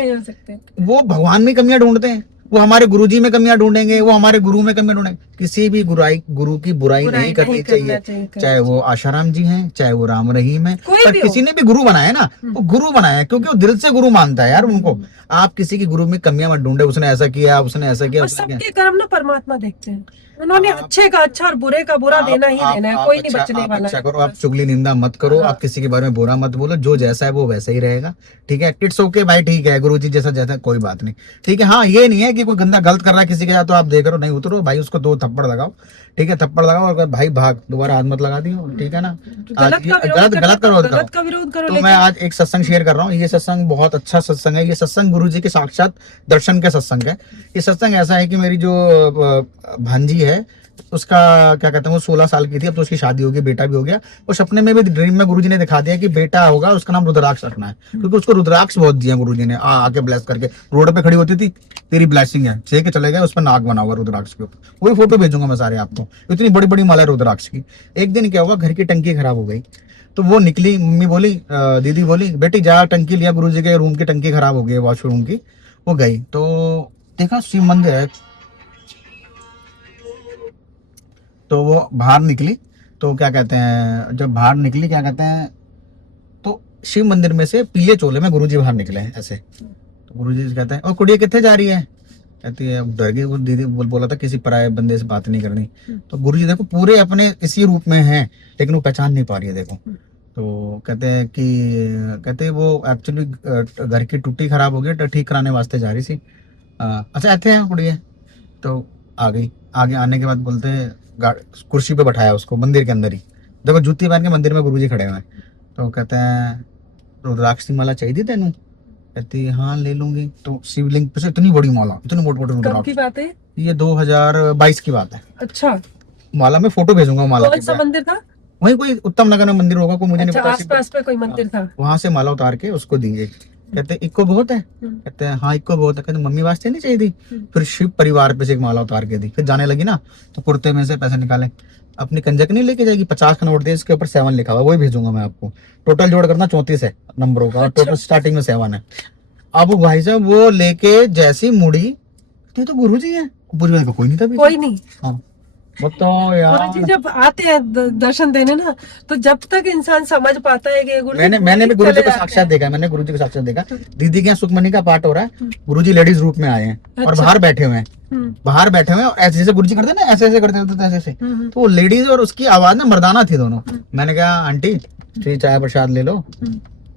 वो भगवान में कमियां ढूंढते हैं। वो हमारे गुरुजी में कमियां ढूंढेंगे, वो हमारे गुरु में कमियां ढूंढेंगे। किसी भी गुरु की बुराई नहीं करनी चाहिए, चाहे वो आशाराम जी हैं, चाहे वो राम रहीम है। पर किसी ने भी गुरु बनाया ना, वो गुरु बनाया क्योंकि वो दिल से गुरु मानता है यार उनको। आप किसी की गुरु में कमियां मत ढूंढे, उसने ऐसा किया, उसने ऐसा किया। सबके कर्म ना परमात्मा देखते हैं, उन्होंने अच्छे का अच्छा और बुरे का बुरा देना ही देना है, कोई नहीं बचने वाला। अच्छा करो, आप चुगली निंदा मत करो, आप किसी के बारे में बुरा मत बोलो। जो जैसा है वो वैसा ही रहेगा, ठीक है। इट्स ओके भाई, ठीक है, गुरु जी जैसा जैसा कोई बात नहीं, ठीक है। हाँ ये नहीं है कि कोई गंदा गलत कर रहा है किसी के साथ, तो आप देख रहे हो नहीं उतरो भाई, उसको 2 थप्पड़ लगाओ, ठीक है। थप्पड़ लगाओ और भाई भाग, दोबारा हाथ मत लगा दियो, ठीक है ना। गलत का विरोध करो। तो मैं आज एक सत्संग शेयर कर रहा हूँ। ये सत्संग बहुत अच्छा सत्संग है। ये सत्संग गुरु जी के साक्षात दर्शन के सत्संग है। ये सत्संग ऐसा है कि मेरी जो भांजी है, उसका क्या कहते हैं, वो 16 साल की थी, अब तो उसकी शादी हो गई, बेटा भी हो गया। और सपने में भी ड्रीम में गुरुजी ने दिखा दिया कि बेटा होगा, उसका नाम रुद्राक्ष रखना है, क्योंकि उसको रुद्राक्ष बहुत दिया गुरुजी ने। आके ब्लेस करके रोड पे खड़ी होती थी, तेरी ब्लेसिंग है, छह के चले गए, उस पर नाग बना हुआ रुद्राक्ष के ऊपर। वही फोटो भेजूंगा मैं सारे आपको, इतनी बड़ी बड़ी माला है रुद्राक्ष की। एक दिन क्या हुआ, घर की टंकी खराब हो गई, तो वो निकली, मम्मी बोली, दीदी बोली बेटी जा टंकी लिया, गुरुजी के रूम की टंकी खराब हो गई है, वॉशरूम की। वो गई तो देखा शिव मंदिर है, तो वो बाहर निकली, तो क्या कहते हैं, जब बाहर निकली क्या कहते हैं, तो शिव मंदिर में से पीले चोले में गुरुजी बाहर निकले हैं ऐसे। तो गुरुजी कहते हैं, ओ कुड़िया कितने जा रही है? कहती है, डर गई वो दीदी, बोला था किसी पराये बंदे से बात नहीं करनी। तो गुरुजी देखो पूरे अपने इसी रूप में हैं, लेकिन वो पहचान नहीं पा रही है, देखो। तो कहते हैं कि, कहते हैं वो एक्चुअली घर की टूटी खराब हो गई, तो ठीक कराने वास्ते जा रही थी। अच्छा ऐसे है कुड़िया, तो आ गई। आगे आने के बाद बोलते हैं, कुर्सी पे बैठाया उसको मंदिर के अंदर ही, देखो जूती पहन के मंदिर में गुरुजी खड़े हुए हैं। तो कहते हैं, रुद्राक्ष की माला चाहिए तेनू? कहती है हाँ ले लूंगी। तो शिवलिंग पे से इतनी बड़ी माला, इतनी मोटे मोटे कब की रुद्राक्ष। बात है? ये 2022 की बात है। अच्छा, माला में फोटो भेजूंगा माला कौन की। सा मंदिर था? वही कोई उत्तम नगर में मंदिर होगा, कोई मुझे अच्छा, नहीं आस पता। पास पे कोई मंदिर था। वहां से माला उतार के उसको दी गई। कहते हैं इक्को बहुत है? कहते हैं हाँ इक्को बहुत है। कहते मम्मी वास्ते नहीं चाहिए थी? फिर शिव परिवार पे से एक माला उतार के दी। फिर जाने लगी ना, तो कुर्ते में से पैसे निकाले, अपनी कंजक नहीं लेके जाएगी, 50 का नोट दे, इसके ऊपर 7 लिखा हुआ, वही भेजूंगा मैं आपको। टोटल जोड़ करना 34 है नंबरों का, और अच्छा। टोटल स्टार्टिंग में 7 है। अब भाई साहब वो लेके जैसी मुड़ी, तो गुरुजी है, गुरुजी को कोई नहीं था पीछे। कोई नहीं। हाँ बताओ गुरुजी यार। जब आते हैं दर्शन देने ना, तो जब तक इंसान समझ पाता है कि गुरुजी मैंने भी गुरुजी चले को जाते साक्षात हैं। देखा, मैंने गुरुजी को साक्षात देखा। दीदी के यहाँ सुखमनी का पाठ हो रहा है, गुरुजी लेडीज रूप में आए हैं और अच्छा। बाहर बैठे हुए हैं। हम्म, बाहर बैठे हुए हैं और ऐसे जैसे गुरुजी करते हैं ना, ऐसे ऐसे करते हैं ऐसे ऐसे। तो वो लेडीज और उसकी आवाज ना मर्दाना थी दोनों। मैंने कहा आंटी श्री चाय प्रसाद ले लो।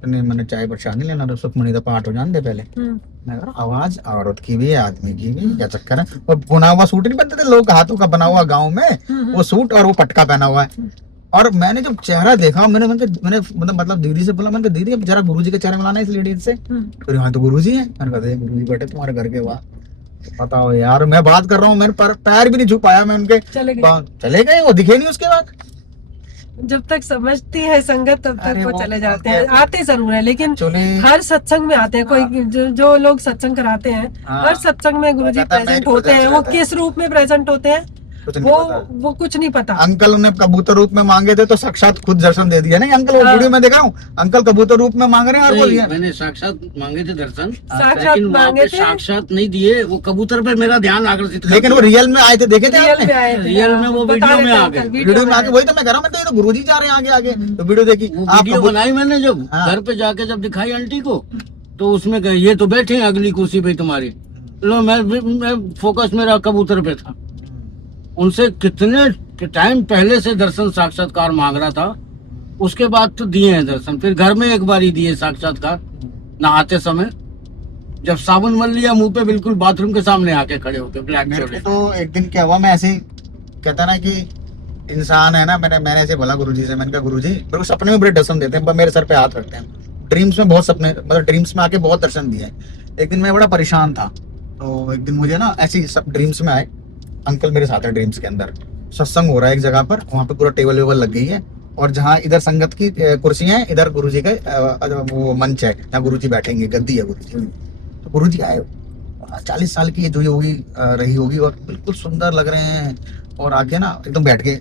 नहीं मैंने चाय प्रसाद नहीं लेना, तो सुखमनी का पाठ हो जाने दे पहले। मैं कह रहा आवाज औरत की भी है, आदमी की भी, क्या चक्कर है? और बुना हुआ सूट नहीं पहनते थे लोग, हाथों का बना हुआ गाँव में, वो सूट और वो पटका पहना हुआ है। और मैंने जब चेहरा देखा, मैंने मतलब दीदी से बोला, मैंने कहा दीदी अब जरा गुरुजी के चेहरे मिलाना इस लेडीज से। फिर यहाँ तो गुरुजी है। मैंने कहा गुरुजी बैठे तुम्हारे घर के बाहर। बताओ यार, मैं बात कर रहा हूँ, मैंने पैर भी नहीं छू पाया, मैं उनके चले गए, वो दिखे नहीं उसके बाद। जब तक समझती है संगत तब तक अरे वो वो चले जाते हैं। आते जरूर है, लेकिन Actually- हर सत्संग में आते हैं। कोई जो लोग सत्संग कराते हैं, हाँ। हर सत्संग में गुरुजी कहता है, प्रेजेंट मैं होते हैं। वो रहता है। किस रूप में प्रेजेंट होते हैं कुछ नहीं पता। वो कुछ नहीं पता। अंकल ने कबूतर रूप में मांगे थे, तो साक्षात खुद दर्शन दे दिया नहीं अंकल। वो हाँ। वीडियो में देखा हूँ, अंकल कबूतर रूप में मांग रहे हैं और नहीं, बोलिए। मैंने साक्षात मांगे थे दर्शन, साक्षात लेकिन वहाँ मांगे पे थे। साक्षात नहीं दिए, वो कबूतर पे मेरा ध्यान आकर्षित कर लेकिन वो दिया। रियल में आए थे, देखे थे रियल में आपने? आए थे। रियल में वो बता वीडियो रहे में थे आ अंकल, गए। वीडियो में आके वही तो मैं कह रहा हूँ, मैं तो गुरुजी जा रहे हैं आगे आगे, तो वीडियो देखी। वो आप वीडियो बनाई मैंने, जब हाँ। घर पे जाके जब दिखाई आंटी को, तो उसमें कहे ये तो बैठे हैं अगली कुर्सी पे तुम्हारी। लो मैं फोकस मेरा कबूतर पे था। उनसे कितने टाइम पहले से दर्शन साक्षात्कार मांग रहा था, उसके बाद तो दिए हैं दर्शन। फिर घर में एक बार ही दिए साक्षात्कार, नहाते समय, जब साबुन मल लिया मुंह पे, बिल्कुल बाथरूम के सामने आके खड़े होके ब्लैक मेरे चोले। को तो एक दिन क्या हुआ, मैं ऐसे ही कहता ना कि इंसान है ना, मैंने ऐसे बोला गुरुजी से, मैंने कहा गुरुजी मेरे को सपने में बड़े दर्शन देते हैं, पर मेरे सर पे हाथ रखते हैं। ड्रीम्स में बहुत सपने, मतलब ड्रीम्स में आके बहुत दर्शन दिए। एक दिन मैं बड़ा परेशान था, तो एक दिन मुझे ना ऐसे ही सब ड्रीम्स में आए, अंकल मेरे साथ है ड्रीम्स के अंदर, सत्संग हो रहा है एक जगह पर, वहाँ पे पूरा टेबल वेबल लग गई है, और जहाँ इधर संगत की कुर्सियां हैं, इधर गुरुजी का वो मंच है, जहाँ गुरुजी बैठेंगे, गद्दी है गुरुजी। तो गुरुजी आए, 40 साल की जो होगी रही होगी, और बिल्कुल सुंदर लग रहे हैं, और आके ना एकदम बैठ के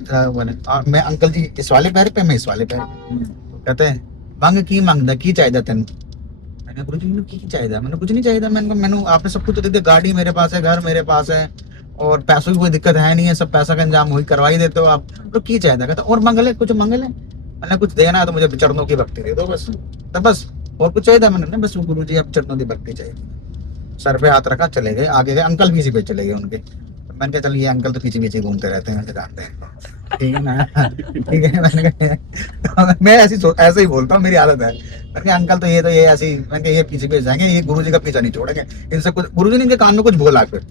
मैं अंकल जी इस वाले पैर पे, मैं इस वाले पैर पे। कहते हैं मांग की मांगदा की चाहिए तेन? मैंने गुरुजी मैंने की चाहिए? मैंने कुछ नहीं चाहिए। मैंने आपने सब कुछ तो दे दिया, गाड़ी मेरे पास है, घर मेरे पास है, और पैसों की कोई दिक्कत है नहीं है, सब पैसा का इंतजाम वही करवा ही देते हो आप, तो की चाहिए? कहता और मंगल कुछ मंगल है? मैंने कुछ देना है तो मुझे चरणों की भक्ति दे दो बस, तो बस और कुछ चाहिए? मैंने बस गुरुजी आप चरणों की भक्ति चाहिए। सर पे हाथ रखा, चले गए, आगे गए, अंकल पीछे पे चले गए उनके। मैंने कहा चल ये अंकल तो पीछे पीछे घूमते रहते हैं, जानते हैं, ठीक है ना? ठीक है, मैंने कहा मैं ऐसे ही बोलता हूँ, मेरी आदत है। मैंने कहा अंकल तो ये ऐसे ही, मैंने कहा ये पीछे पीछे जाएंगे, ये गुरुजी का पीछा नहीं छोड़ेंगे, इनसे कुछ। गुरुजी ने इनके कान में कुछ बोला, फिर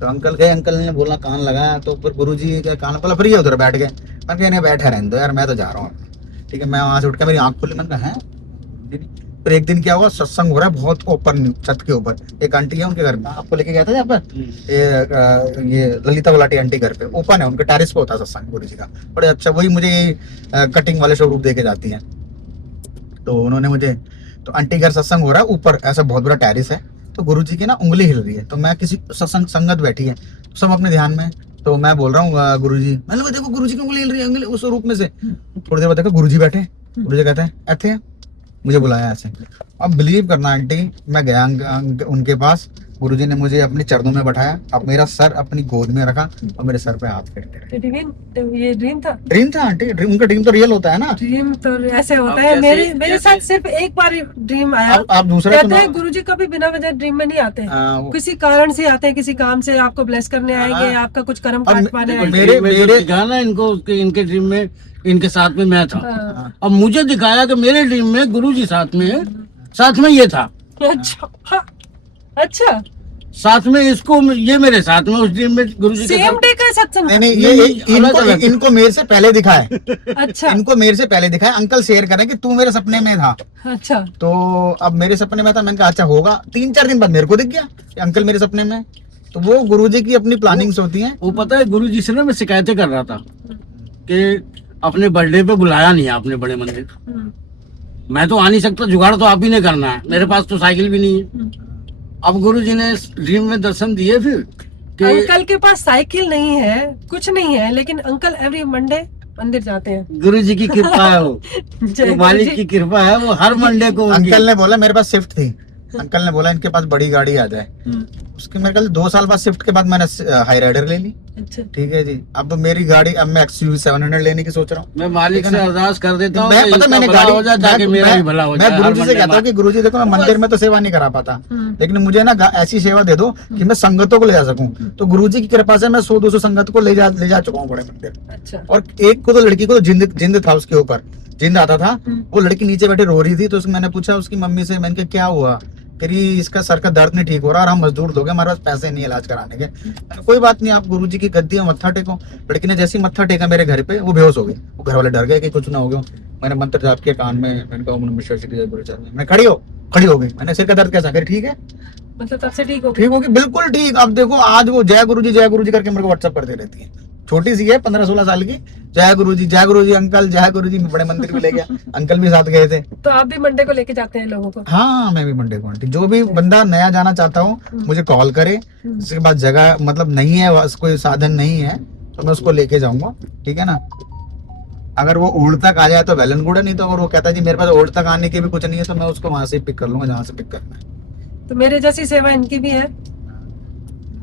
तो अंकल गए, अंकल ने बोला कान लगाया, तो फिर गुरुजी के कान बोला, फिर ये उधर बैठ गए। मैंने कहा बैठे रहने दो यार, मैं तो जा रहा हूँ। ठीक है, मैं वहां से उठ के, मेरी आंख खुली, मैंने कहा है फिर एक दिन क्या हुआ, सत्संग हो रहा है बहुत ऊपर छत के ऊपर, एक आंटी है उनके घर में, आपको लेके गया था यहाँ पर, ये ललिता वलाटी आंटी घर पे ओपन है, उनके टेरिस पे होता है सत्संग गुरु जी का, बड़े अच्छा, वही मुझे कटिंग वाले स्वरूप दे के जाती हैं। तो उन्होंने मुझे, तो आंटी घर सत्संग हो रहा है ऊपर, ऐसा बहुत बड़ा टेरिस है, तो गुरु जी की ना उंगली हिल रही है, तो मैं किसी सत्संग संगत बैठी है, सब अपने ध्यान में, तो मैं बोल रहा हूँ गुरु जी, मैंने कहा देखो गुरु जी की उंगली हिल रही है, उंगली उस रूप में से। थोड़ी देर बाद देखो गुरु जी बैठे, गुरु जी कहते हैं ऐसे, मुझे बुलाया ऐसे। अब बिलीव करना आंटी, मैं गया उनके पास, गुरुजी ने मुझे अपने चरणों में बैठाया, अब मेरा सर अपनी गोद में रखा और मेरे सर पे हाथ फेरते रहे। ये ड्रीम था? ड्रीम था आंटी, ड्रीम, उनका ड्रीम तो रियल होता है ना। ड्रीम तो ऐसे होता अब है, जैसे- मेरे साथ सिर्फ एक बार ड्रीम आया। आप दूसरा कहते सुनाओ। हैं गुरुजी कभी बिना वजह ड्रीम में नहीं आते हैं, वो- किसी कारण से आते हैं, किसी काम से आपको ब्लेस करने आएंगे, हाँ। आपका कुछ कर्म अब काट पाने देखो, आएंगे। मेरे- मेरे दिखा ना इनको इनके ड्रीम में इनके साथ में मैं था। हाँ। अब मुझे दिखाया कि मेरे ड्रीम में गुरुजी साथ में है, साथ में ये था, अच्छा हाँ, अच्छा साथ में इसको, ये मेरे साथ में उस ड्रीम में गुरुजी के सेम साथ। डे का सत्संग? नहीं नहीं, नहीं, ये अलग अलग। इनको मेरे से पहले दिखा है, अच्छा इनको मेरे से पहले दिखा है। अंकल शेयर करें कि तू मेरे सपने में था, अच्छा। तो अब मेरे सपने में था, मैंने कहा अच्छा होगा, 3-4 दिन बाद मेरे को दिख गया कि अंकल मेरे सपने में। तो वो गुरुजी की अपनी प्लानिंग्स होती हैं। वो पता है गुरुजी से ना मैं शिकायतें कर रहा था कि अपने बर्थडे पे बुलाया नहीं आपने बड़े मंदिर। मैं तो आ नहीं सकता, जुगाड़ तो आप ही ने करना है, मेरे पास तो साइकिल भी नहीं है। अब गुरुजी ने ड्रीम में दर्शन दिए फिर कि अंकल के पास साइकिल नहीं है, कुछ नहीं है, लेकिन अंकल एवरी मंडे मंदिर जाते हैं। गुरुजी की कृपा है, वो जय वो मालिक गुरुजी। की कृपा है, वो हर मंडे को उनकी- अंकल ने बोला, मेरे पास स्विफ्ट थी, अंकल ने बोला इनके पास बड़ी गाड़ी आ जाए, उसके मेरे ख्याल 2 साल बाद स्विफ्ट के बाद मैंने हाई राइडर ले ली। अच्छा ठीक है जी, अब मेरी गाड़ी, अब मैं XUV 700 लेने की सोच रहा हूँ। मैं मालिक से अरदास कर देता हूँ मैं कि पता इनका मैंने भला गाड़ी, हो जाए ताकि मेरा भी भला हो जाए। मैं हर गुरुजी से मंडे कहता हूँ में। कि गुरुजी देखो, मैं मंदिर में तो सेवा नहीं करा पाता, लेकिन मुझे ना ऐसी सेवा दे दो कि मैं संगतों को ले जा सकूं। तो गुरुजी की कृपा से मैं 100-200 संगत को ले जा चुका हूँ बड़े मंदिर। अच्छा और एक को तो, लड़की को तो जिंद था उसके ऊपर, जिंद आता था, वो लड़की नीचे बैठे रो रही थी, तो मैंने पूछा उसकी मम्मी से, मैंने कहा क्या हुआ, कह रही इसका सर का दर्द नहीं ठीक हो रहा और हम मजदूर लोग हैं, हमारे पास पैसे नहीं है इलाज कराने के। मैंने कहा, कोई बात नहीं, आप गुरुजी की गद्दी में मत्था टेको। लड़की ने जैसे ही मत्था टेका मेरे घर पे, वो बेहोश हो गई। वो घर वाले डर गए कि कुछ ना हो गया। मैंने मंत्र जाप किया कान में, मैंने कहा ओम नमः शिवाय श्री जय गुरु चरण, मैं खड़ी हो गई। मैंने सिर का दर्द कैसा, ठीक है, मतलब तब से ठीक हो गया? ठीक होगी, बिल्कुल ठीक। अब देखो आज वो जय गुरु जी करके मेरे को व्हाट्सएप करती रहती है। छोटी सी है, 15-16 साल की, जय गुरु जी अंकल, जय गुरु जी। बड़े मंदिर में ले गया, अंकल भी साथ गए थे। तो आप भी मंडे को लेके जाते हैं लोगों को? हाँ मैं भी मंडे को आंटी, जो भी बंदा नया जाना चाहता हूँ मुझे कॉल करे, इसके बाद जगह मतलब नहीं है, कोई साधन नहीं है, तो मैं उसको लेके जाऊंगा, ठीक है ना। अगर वो ओल्ड तक आ जाए तो वेल एंड गुड है, नहीं तो अगर वो कहता है जी मेरे पास ओल्ड तक आने की भी कुछ नहीं है, तो मैं उसको वहां से पिक कर लूंगा जहाँ से पिक करना है। तो मेरे जैसी सेवा इनकी भी है।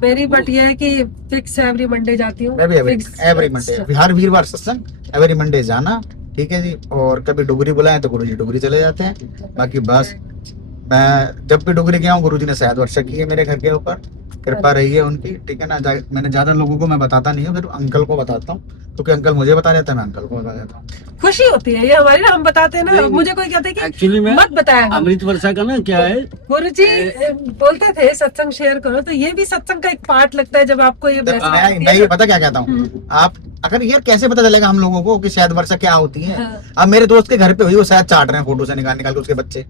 मेरी बट ये है कि फिक्स एवरी मंडे जाती हूँ। मैं भी Fix- एवरी मंडे, हर वीरवार सत्संग, एवरी मंडे जाना, ठीक है जी। और कभी डुगरी बुलाए तो गुरुजी डुगरी चले जाते हैं। बाकी बस मैं जब भी डुगरी गया हूँ, गुरुजी ने शायद वर्षा की है मेरे घर के ऊपर, कृपा रही है उनकी, ठीक है ना। मैंने ज्यादा लोगों को मैं बताता नहीं हूँ, फिर अंकल को बताता हूँ, क्योंकि अंकल मुझे बता देता है, मैं अंकल को बता देता हूँ। खुशी होती है ये हमारी ना, हम बताते हैं ना। नहीं, मुझे कोई कहता है कि एक्चुअली में मत बताया करो। अमृत वर्षा का ना क्या है, गुरुजी बोलते थे सत्संग शेयर करो, तो ये भी सत्संग का एक पार्ट लगता है जब आपको ये blessing आती मैं है। ये पता क्या कहता हूँ, आप अगर यार कैसे पता चलेगा हम लोगों को कि शायद वर्षा क्या होती है। हाँ। अब मेरे दोस्त के घर पे हुई, वो शायद चाट रहे हैं फोटो से निकाल के उसके बच्चे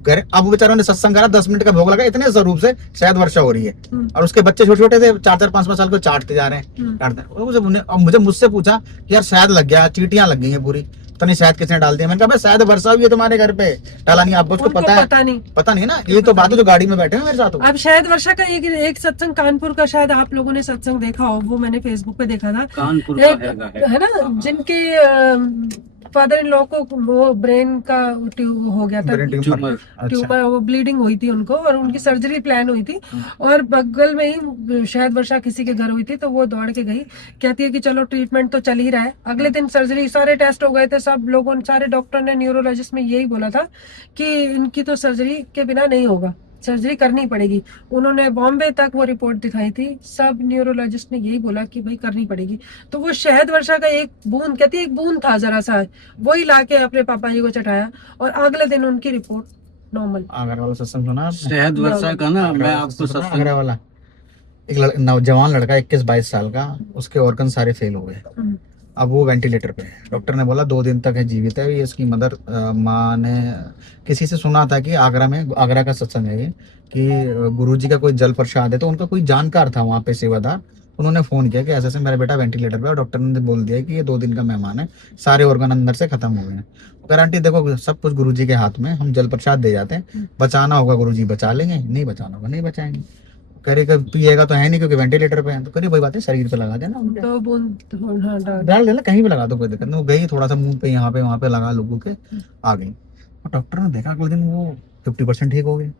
घर। अब वो बेचारों ने सत्संग करा, 10 मिनट का भोग लगा, इतने स्वरूप से शायद वर्षा हो रही है, और उसके बच्चे छोटे छोटे थे, 4-4, 5-5 साल को चाटते जा रहे हैं, काटते हैं। अब मुझे मुझसे पूछा कि यार शायद लग गया, चीटियां लग गई हैं पूरी, तो नहीं शायद किसने डाल दिया। मैंने कहा शायद वर्षा हुई है तुम्हारे घर पे, डाला नहीं, आपको उसको उनको पता है? पता नहीं। ना, ये तो बात है जो गाड़ी में बैठे हैं मेरे साथ वो। अब शायद वर्षा का एक सत्संग कानपुर का, शायद आप लोगों ने सत्संग देखा हो, वो मैंने फेसबुक पे देखा था। कानपुर एक का है। है ना, जिनके फादर इन लॉ को वो ब्रेन का ट्यूब हो गया था, ब्रेन ट्यूमर। अच्छा। ट्यूमर, वो ब्लीडिंग हुई थी उनको, और उनकी सर्जरी प्लान हुई थी, और बगल में ही शायद वर्षा किसी के घर हुई थी, तो वो दौड़ के गई, कहती है कि चलो ट्रीटमेंट तो चल ही रहा है। अगले दिन सर्जरी, सारे टेस्ट हो गए थे, सब लोगों, सारे डॉक्टर ने, न्यूरोलॉजिस्ट में यही बोला था कि इनकी तो सर्जरी के बिना नहीं होगा, सर्जरी करनी पड़ेगी। उन्होंने बॉम्बे तक वो रिपोर्ट दिखाई थी, सब न्यूरोलॉजिस्ट ने यही बोला कि भाई करनी पड़ेगी। तो वो शहद वर्षा का एक बूंद, कहती है एक बूंद था जरा सा, वही लाके अपने पापा जी को चटाया, और अगले दिन उनकी रिपोर्ट नॉर्मल। आगरा वाला सत्संग सुना आपने? शहद वर्षा का ना, मैं आपको सुना सत्संग आगरा वाला, एक नौजवान लड़का 21-22 साल का, उसके ऑर्गन सारे फेल हो गए। अब वो वेंटिलेटर पे है। डॉक्टर ने बोला 2 दिन तक है, जीवित है। ये इसकी मदर माँ ने किसी से सुना था कि आगरा का सत्संग है ये, कि गुरुजी का कोई जल प्रसाद है, तो उनका कोई जानकार था वहाँ पे सेवादार, उन्होंने फ़ोन किया कि ऐसे ऐसे मेरा बेटा वेंटिलेटर पे है, और डॉक्टर ने बोल दिया कि ये 2 दिन का मेहमान है, सारे ऑर्गन अंदर से खत्म हो गए हैं। गारंटी देखो सब कुछ गुरुजी के हाथ में, हम जल प्रसाद दे जाते हैं, बचाना होगा गुरुजी बचा लेंगे, नहीं बचाना होगा नहीं बचाएंगे। करे पिएगा तो है नहीं क्योंकि वेंटिलेटर पे है, तो करिए वही बात है, शरीर पे लगा देना उनके, 2 बूंद हाँ डाल डाल देना, कहीं भी लगा दो, कोई दिक्कत नहीं। वो गई थोड़ा सा मुंह पे यहाँ पे वहाँ पे लगा लोगों के, आ गई। और डॉक्टर ने देखा अगले दिन वो 50% ठीक हो गई,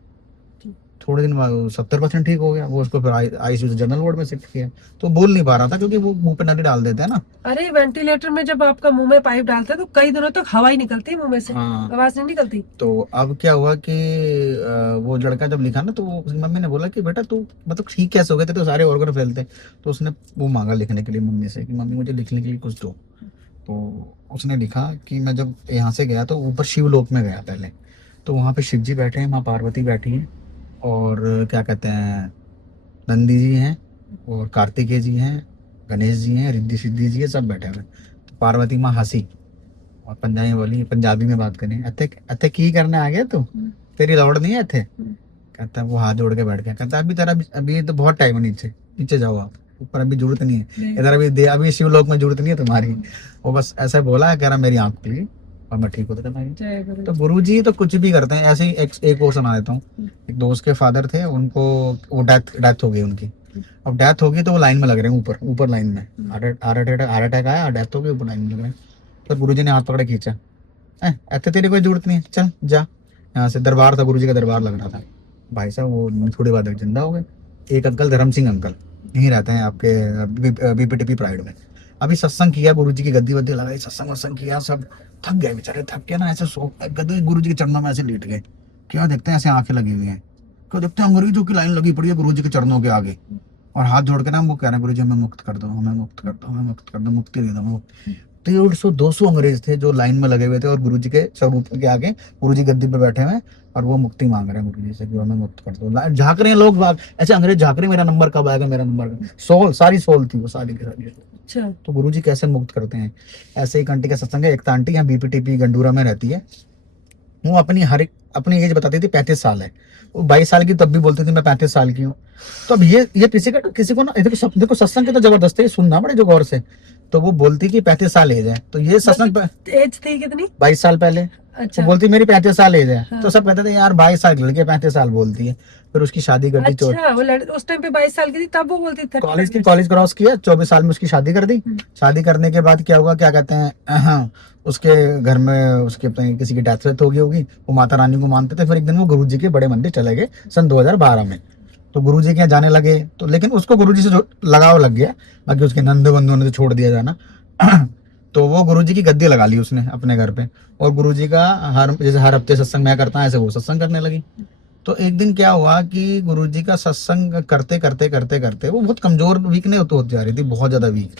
थोड़े दिन बाद 70% ठीक हो गया। वो उसको फिर आईसीयू से जनरल वार्ड में शिफ्ट किया। तो बोल नहीं पा रहा था क्योंकि वो मुंह पे नली डाल देते हैं ना। अरे वेंटिलेटर में जब आपका मुंह में पाइप डालते हैं तो कई दिनों तक हवा ही निकलती है मुंह में से, हाँ। आवाज नहीं निकलती। तो अब क्या हुआ कि वो लड़का जब लिखा ना, तो उसकी मम्मी ने बोला कि बेटा तू मतलब ठीक कैसे हो गए थे, तो सारे ऑर्गन फैलते। तो उसने वो मांगा लिखने के लिए मम्मी से कि मम्मी मुझे लिखने के लिए कुछ दो। तो उसने लिखा कि मैं जब यहाँ से गया तो ऊपर शिवलोक में गया पहले, तो वहाँ पे शिव जी बैठे हैं, माँ पार्वती बैठी हैं, और क्या कहते हैं नंदी जी हैं, और कार्तिकेय जी हैं, गणेश जी हैं, रिद्धि सिद्धि जी है, सब बैठे हुए। तो पार्वती माँ हंसी और पंजाबी बोली, पंजाबी में बात करें, अते अते की करने आ गया तू, तेरी लौड़ नहीं है अते। कहता है वो हाथ जोड़ के बैठ गया, कहता है अभी तेरा अभी तो बहुत टाइम है, नीचे नीचे जाओ आप, ऊपर अभी जरूरत नहीं है, इधर अभी शिवलोक में जरूरत नहीं है तुम्हारी। वो बस ऐसा बोला, कह रहा मेरी आंख खुली और मैं ठीक होता था। जय गुरु। तो गुरुजी तो कुछ भी करते हैं। ऐसे ही एक और सुना देता हूँ। एक दोस्त के फादर थे, उनको वो डेथ हो गई उनकी। अब डेथ होगी तो वो लाइन में लग रहे हैं, ऊपर लाइन में, हार्ट अटैक आया, डेथ हो गई, ऊपर लाइन में लग रहे हैं। तो गुरुजी ने हाथ पकड़े खींचा, ऐसे तेरी कोई जरूरत नहीं है, चल जा यहाँ से। दरबार था, गुरुजी का दरबार लग रहा था। भाई साहब वो थोड़ी बाद जिंदा हो गए। एक अंकल धर्म सिंह अंकल यहीं रहते हैं आपके बीपीटीपी प्राइड में। अभी सत्संग किया, गुरुजी की गद्दी वद्दी लगाई, सत्संग किया, सब थक गए बेचारे, थक के ना ऐसे सो गद्दी गुरुजी के चरणों में ऐसे लेट गए। क्या देखते हैं ऐसे आंखें लगी हुई हैं, क्या देखते हैं अंग्रेजों की लाइन लगी पड़ी है गुरुजी के चरणों के आगे, और हाथ जोड़ के ना वो कह रहे हैं गुरुजी हमें मुक्त कर दो, हमें मुक्त कर दो, हमें मुक्त कर दो, मुक्ति दे दो। 150-200 अंग्रेज थे जो लाइन में लगे हुए थे, और गुरुजी के स्वरूप के आगे गुरुजी गद्दी पे बैठे हुए, और वो मुक्ति मांग रहे हैं गुरुजी से कि हमें मुक्त कर दो। झांक रहे हैं लोग ऐसे, अंग्रेज झांक रहे हैं, मेरा नंबर कब आएगा, मेरा नंबर। सोल सारी सोल थी वो, सारी की सारी। अच्छा, तो गुरुजी कैसे मुक्त करते हैं। ऐसे ही आंटी का सत्संग है, एक आंटी यहाँ बीपीटीपी गंडूरा में रहती है। वो अपनी एज बताती थी 35 साल है, वो 22 साल की तब भी बोलती थी मैं 35 साल की हूँ। तो अब ये किसी को ना देखो सत्संग के तो जबरदस्त है, सुनना पड़े जो गौर से। तो वो बोलती कि 35 साल एज है, तो ये सत्संग एज थी कितनी? 22 साल पहले। अच्छा, तो बोलती मेरी 35 साल एज है। हाँ। तो सब कहते थे यार 22 साल की लड़की 35 साल बोलती है। फिर उसकी शादी कर दी। अच्छा, वो उस टाइम पे 22 साल की थी तब वो बोलती थी। कॉलेज क्रॉस किया, 24 साल में उसकी शादी कर दी। शादी करने के बाद क्या हुआ, क्या कहते हैं उसके घर में उसके किसी की डेथ हो गई होगी। वो माता रानी को मानते थे। फिर एक दिन वो गुरुजी के बड़े मंदिर चले गए सन 2012 में। तो गुरुजी के यहाँ जाने लगे, तो लेकिन उसको गुरुजी से लगाव लग गया, बाकी उसके नंदे बंधुओं ने छोड़ दिया जाना। तो वो गुरुजी की गद्दी लगा ली उसने अपने घर पे, और गुरुजी का जैसे हर हफ्ते सत्संग मैं करता हूँ, ऐसे वो सत्संग करने लगी। तो एक दिन क्या हुआ कि गुरुजी का सत्संग करते करते वो बहुत कमजोर वीक नहीं होती जा रही थी, बहुत ज्यादा वीक।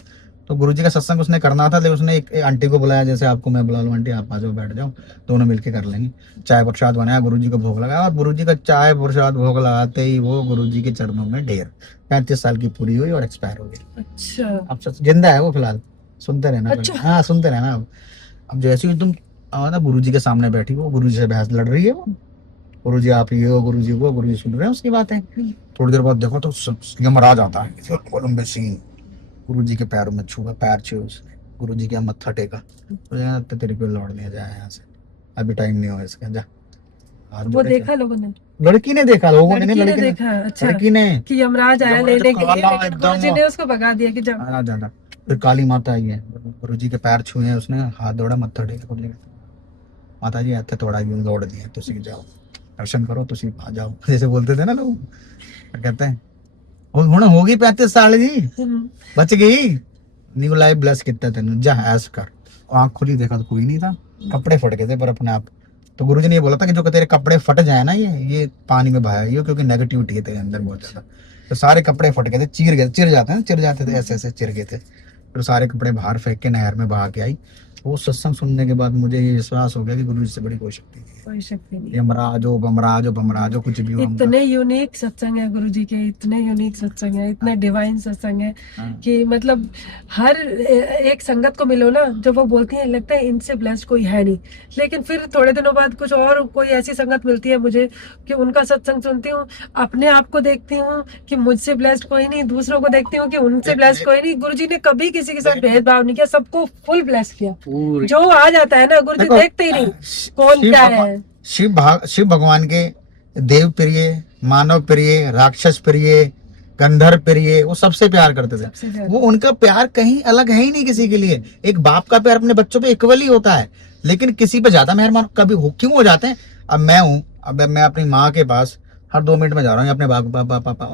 तो गुरुजी का सत्संग उसने करना था, लेकिन उसने एक आंटी को बुलाया, जैसे आपको मैं बुला लूं, आंटी आप आ जाओ, बैठ जाओ, दोनों मिलके कर लेंगे। चाय प्रसाद बनाया, गुरुजी को भोग लगाया, और गुरुजी का चाय प्रसाद भोग लगाते ही वो गुरुजी के चरणों में ढेर। 35 साल की पूरी हुई और एक्सपायर हो गई। अच्छा, अब जिंदा है वो फिलहाल, सुनते रहना। अच्छा। हाँ सुनते रहना। अब जैसे ही तुम ना गुरुजी के सामने बैठी, वो गुरुजी से बहस लड़ रही है, वो गुरुजी आप ये हो, गुरुजी वो, गुरुजी सुन रहे हैं उसकी बातें। थोड़ी देर बाद देखो तो यमराज आता है सीन, गुरुजी के पैरों में छुआ, पैर छुए उसने, गुरुजी का मत्था टेका, तो तेरे को लौट नहीं जाए यहाँ से, अभी टाइम नहीं हुआ इसका, जा। वो देखा लोगों ने, लड़की ने देखा, लोगों ने नहीं, लड़की ने देखा। अच्छा, लड़की ने कि यमराज आया लेने के लिए, लेकिन एकदम गुरुजी ने उसको भगा दिया कि जब जाना। फिर काली माता आई है, गुरुजी के पैर छुए हैं उसने, हाथ दौड़ा, मत्था टेका, माता जी हाथ थोड़ा यूं दौड़ दिया, तुसी जाओ दर्शन करो, तुसी आ जाओ, जैसे बोलते थे ना लोग। कहते हैं होगी 35 साल जी, बच गई, न्यू लाइफ ब्लेस कितना तेन, जा ऐस कर। आंख खुली, देखा तो कोई नहीं था, कपड़े फट गए थे पर अपने आप। तो गुरुजी ने ये बोला था कि जो तेरे कपड़े फट जाए ना, ये पानी में बहाया, ये क्योंकि नेगेटिविटी है तेरे अंदर बहुत ज्यादा। तो सारे कपड़े फट गए थे, चिर जाते थे, ऐसे ऐसे चिर गए थे। फिर सारे कपड़े बाहर फेंक के नहर में बहा के आई। वो सत्संग सुनने के बाद मुझे ये विश्वास हो गया कि गुरु जी से बड़ी कोई शक्ति नहीं है। कोई शक्ति नहीं। ये हमराजो कुछ भी हो हमका। इतने यूनिक सत्संग है गुरु जी के, इतने यूनिक सत्संग है, इतने डिवाइन सत्संग है हाँ। कि मतलब हर एक संगत को मिलो ना, जो वो बोलती है लगता है इनसे ब्लेस्ड कोई है नहीं। लेकिन फिर थोड़े दिनों बाद कुछ और कोई ऐसी संगत मिलती है मुझे कि उनका सत्संग सुनती हूँ, अपने आप को देखती हूँ कि मुझसे ब्लेस्ड कोई नहीं, दूसरों को देखती हूँ कि उनसे ब्लेस्ड कोई नहीं। गुरु जी ने कभी किसी के साथ भेदभाव नहीं किया, सबको फुल ब्लेस किया। पूरी जो आ जाता है ना गुरु जी देखते ही नहीं कौन क्या है। शिव भगवान के देव प्रिय, मानव प्रिय, राक्षस प्रिय, गंधर्व प्रिय, वो सबसे प्यार करते थे। सबसे ज्यादा। वो उनका प्यार कहीं अलग है ही नहीं किसी के लिए। एक बाप का प्यार अपने बच्चों पे इक्वल ही होता है, लेकिन किसी पे ज्यादा मेहरबान कभी क्यों हो जाते हैं। अब मैं हूँ, अब मैं अपनी माँ के पास हर 2 मिनट में जा रहा हूँ अपने पापा,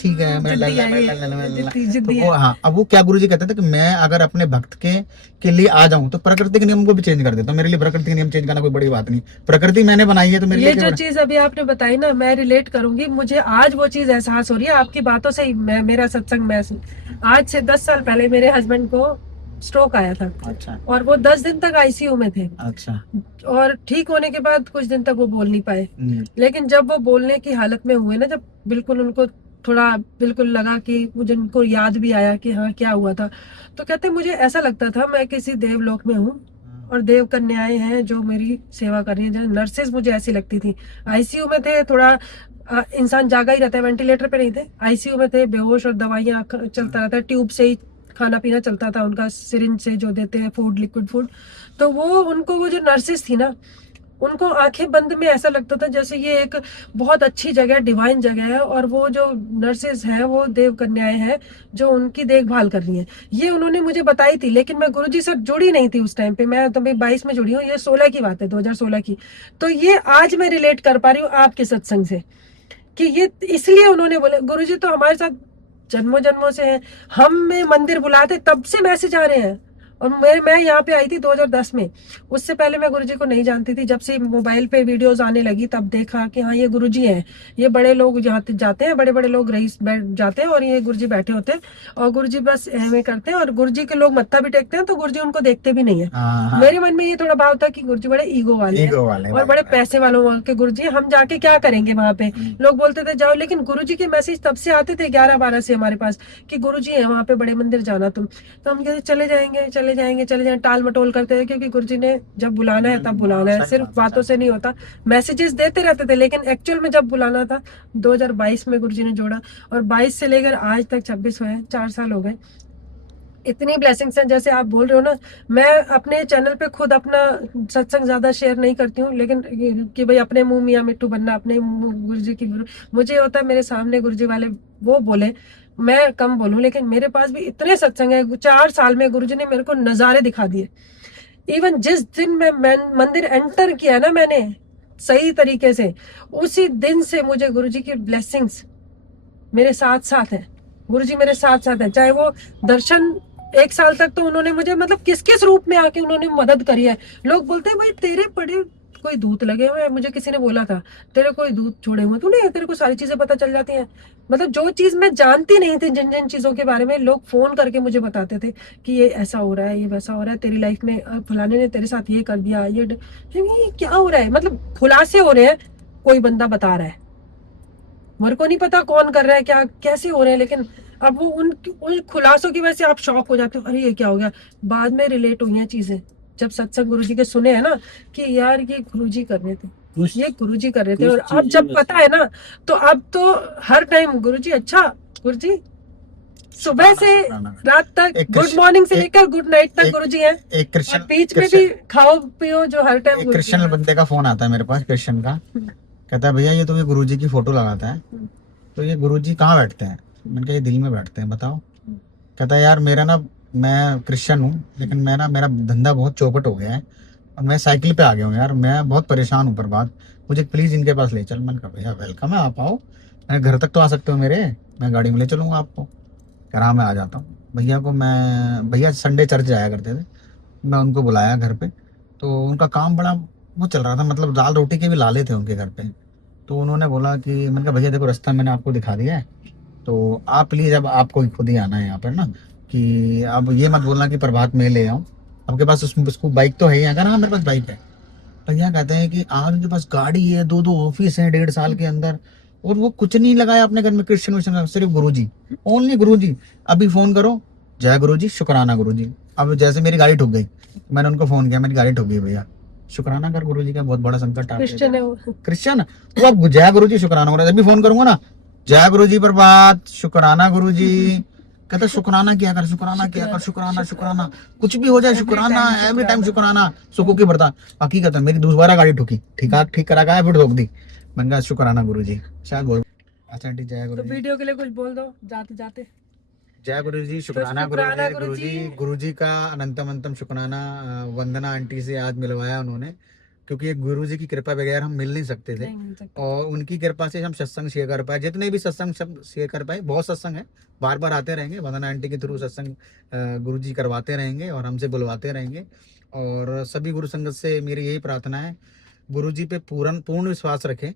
ठीक है मैं जिद्दी है ये, जिद्दी तो वो, है। हाँ, अब वो क्या गुरुजी कहते थे कि मैं अगर अपने भक्त के लिए आ जाऊं तो प्रकृति के नियम को भी चेंज कर देता हूँ। मेरे लिए प्रकृति के नियम चेंज करना कोई बड़ी बात नहीं, प्रकृति मैंने बनाई है तो मेरे ये लिए जो चीज अभी आपने बताई ना, मैं रिलेट करूंगी, मुझे आज वो चीज एहसास हो रही है आपकी बातों से ही। मेरा सत्संग मैं आज से 10 साल पहले मेरे हस्बैंड को स्ट्रोक आया था अच्छा और वो 10 दिन तक आईसीयू में थे अच्छा और ठीक होने के बाद कुछ दिन तक वो बोल नहीं पाए। लेकिन जब वो बोलने की हालत में हुए ना, जब बिल्कुल उनको थोड़ा बिल्कुल लगा कि मुझे उनको याद भी आया कि हाँ क्या हुआ था, तो कहते मुझे ऐसा लगता था मैं किसी देवलोक में हूँ और देव कन्याएं हैं जो मेरी सेवा कर रही है। नर्सेज मुझे ऐसी लगती थी। आईसीयू में थे, थोड़ा इंसान जागा ही रहता है, वेंटिलेटर पे नहीं थे, आईसीयू में थे, बेहोश और दवाइयाँ चलता रहता है, ट्यूब से ही खाना पीना चलता था उनका, सिरिंज से जो देते हैं फूड, लिक्विड फूड। तो वो उनको, वो जो नर्सेज थी ना, उनको आंखें बंद में ऐसा लगता था जैसे ये एक बहुत अच्छी जगह, डिवाइन जगह है और वो जो नर्सेज हैं वो देव कन्याएं हैं जो उनकी देखभाल कर रही हैं। ये उन्होंने मुझे बताई थी, लेकिन मैं गुरुजी से जुड़ी नहीं थी उस टाइम पे। मैं तो 22 में जुड़ी हूँ, ये 16 की बात है, 2016 की। तो ये आज मैं रिलेट कर पा रही हूँ आपके सत्संग से कि ये इसलिए उन्होंने बोले। गुरुजी तो हमारे साथ जन्मों जन्मों से हैं, हम में मंदिर बुलाते तब से मैसेज आ रहे हैं। और मैं यहाँ पे आई थी 2010 में, उससे पहले मैं गुरुजी को नहीं जानती थी। जब से मोबाइल पे वीडियोस आने लगी तब देखा कि हाँ ये गुरुजी हैं, ये बड़े लोग यहाँ जाते हैं, बड़े बड़े लोग रईस बैठ जाते हैं और ये गुरुजी बैठे होते हैं और गुरुजी बस एहमे करते हैं और गुरुजी के लोग मत्था भी टेकते हैं तो गुरुजी उनको देखते भी नहीं है। मेरे मन में ये थोड़ा भाव था कि गुरुजी बड़े ईगो वाले हैं और बड़े पैसे वालों के गुरुजी, हम जाके क्या करेंगे वहां पे। लोग बोलते थे जाओ, लेकिन गुरुजी के मैसेज तब से आते थे 11-12 से हमारे पास कि गुरुजी है वहां पे, बड़े मंदिर जाना तुम। तो हम कहते चले जाएंगे, टाल मटोल करते हैं, क्योंकि गुरुजी ने जब बुलाना है तब बुलाना है, सिर्फ बातों से नहीं होता। मैसेजेस देते रहते थे, लेकिन एक्चुअल में जब बुलाना था 2022 में गुरुजी ने जोड़ा और 22 से लेकर आज तक 26 हुए, 4 साल हो गए। इतनी ब्लेसिंग्स हैं, जैसे आप बोल रहे हो ना। मैं अपने चैनल पे खुद अपना सत्संग ज्यादा शेयर नहीं करती हूँ, लेकिन कि भाई अपने मुंह मियाँ मिट्टू बनना, अपने गुरुजी की, मुझे होता है मेरे सामने गुरुजी वाले वो बोले, मैं कम बोलूं। लेकिन मेरे पास भी इतने सत्संग है, 4 साल में गुरुजी ने मेरे को नजारे दिखा दिए। इवन जिस दिन मैं मंदिर एंटर किया ना मैंने सही तरीके से, उसी दिन से मुझे गुरुजी की ब्लेसिंग्स मेरे साथ साथ है। गुरुजी मेरे साथ साथ है, चाहे वो दर्शन 1 साल तक तो उन्होंने मुझे, मतलब किस किस रूप में आके उन्होंने मदद करी है। लोग बोलते हैं भाई तेरे बड़े कोई दूत लगे हुए हैं, मुझे किसी ने बोला था तेरे कोई दूत छोड़े हुए तूने, तेरे को सारी चीजें पता चल जाती हैं। मतलब जो चीज मैं जानती नहीं थी, जिन जिन चीजों के बारे में लोग फोन करके मुझे बताते थे कि ये ऐसा हो रहा है, ये वैसा हो रहा है, तेरी लाइफ में फलाने ने तेरे साथ ये कर दिया, ये क्या हो रहा है, मतलब खुलासे हो रहे हैं, कोई बंदा बता रहा है, मेरे को नहीं पता कौन कर रहा है, क्या कैसे हो रहे हैं, लेकिन अब वो उन खुलासों की वजह से आप शॉक हो जाते हो, अरे ये क्या हो गया। बाद में रिलेट हुई हैं चीजें जब सत्संग गुरुजी के सुने हैं ना कि यार ये गुरुजी कर रहे थे, ये गुरुजी कर रहे थे। और अब जब पता है ना तो अब तो हर टाइम गुरुजी, अच्छा गुरुजी सुबह से रात तक, गुड मॉर्निंग से लेकर गुड नाइट तक गुरुजी हैं। एक क्रिश्चियन, बीच में भी खाओ पियो जो हर टाइम। एक क्रिश्चियन बंदे का फोन आता है मेरे पास, क्रिश्चियन का, कहता है भैया ये तो ये गुरुजी की फोटो लगाता है, तो ये गुरुजी कहाँ बैठते हैं? मैंने कहा ये दिल में बैठते हैं, बताओ। कहता है यार मेरा ना, मैं क्रिश्चियन हूँ लेकिन मेरा धंधा बहुत चौपट हो गया है और मैं साइकिल पे आ गया हूँ यार, मैं बहुत परेशान हूँ, बर्बाद, मुझे प्लीज इनके पास ले चल। मैंने कहा भैया वेलकम है, आप आओ, मैं घर तक तो आ सकते हो मेरे, मैं गाड़ी में ले चलूँगा आपको। कह रहा मैं आ जाता हूँ। भैया संडे चर्च जाया करते थे, मैं उनको बुलाया घर पे, तो उनका काम बड़ा वो चल रहा था, मतलब दाल रोटी के भी लाले थे उनके घर पे। तो उन्होंने बोला कि, मैंने कहा भैया देखो रास्ता मैंने आपको दिखा दिया है, तो आप प्लीज़ अब आपको खुद ही आना है यहाँ पर ना, कि अब ये मत बोलना कि प्रभात में ले आऊँ, आपके पास उसको बाइक तो है ही? अगर हाँ मेरे पास बाइक है। भैया कहते हैं कि आपके पास गाड़ी है, 2 ऑफिस हैं 1.5 साल के अंदर, और वो कुछ नहीं लगाया अपने घर में क्रिश्चियन विश्चन का, सिर्फ गुरुजी, ओनली गुरुजी। अभी फोन करो, जय गुरुजी, शुक्राना गुरुजी। अब जैसे मेरी गाड़ी ठुक गई, मैंने उनको फोन किया, मेरी गाड़ी ठुक गई भैया, शुक्राना कर गुरुजी का, बहुत बड़ा संकट आ क्रिश्चियन है वो। क्रिश्चियन, वो अब जय गुरुजी शुक्राना गुरुजी, अभी फोन करूंगा ना, जय गुरुजी पर बात, शुक्राना गुरुजी। कहता शुक्राना किया कर, शुक्राना किया कर, शुक्राना शुक्राना, कुछ भी हो जाए शुक्राना, एवरी टाइम शुक्राना, सुखों की बरता। हकीकत है मेरी दोबारा गाड़ी ठुकी, ठीक करा के आया, फिर ठोक दी। मैंने कहा शुक्राना गुरुजी, शायद बोल। अच्छा आंटी, जय तो गुरुजी। वीडियो के लिए कुछ बोल दो जाते जाते। जय गुरुजी, शुक्राना शुक्राना गुरुजी। गुरुजी। गुरुजी गुरुजी का अनंतम अंतम शुक्राना। वंदना आंटी से आज मिलवाया उन्होंने, क्योंकि एक गुरुजी की कृपा बगैर हम मिल नहीं सकते थे, नहीं मिल सकता। और उनकी कृपा से हम सत्संग शेयर कर पाए, जितने भी सत्संग सब शेयर कर पाए। बहुत सत्संग है, बार बार आते रहेंगे, वंदना आंटी के थ्रू सत्संग गुरुजी करवाते रहेंगे और हमसे बुलवाते रहेंगे। और सभी गुरु संगत से मेरी यही प्रार्थना है, गुरुजी पे पूर्ण विश्वास रखें,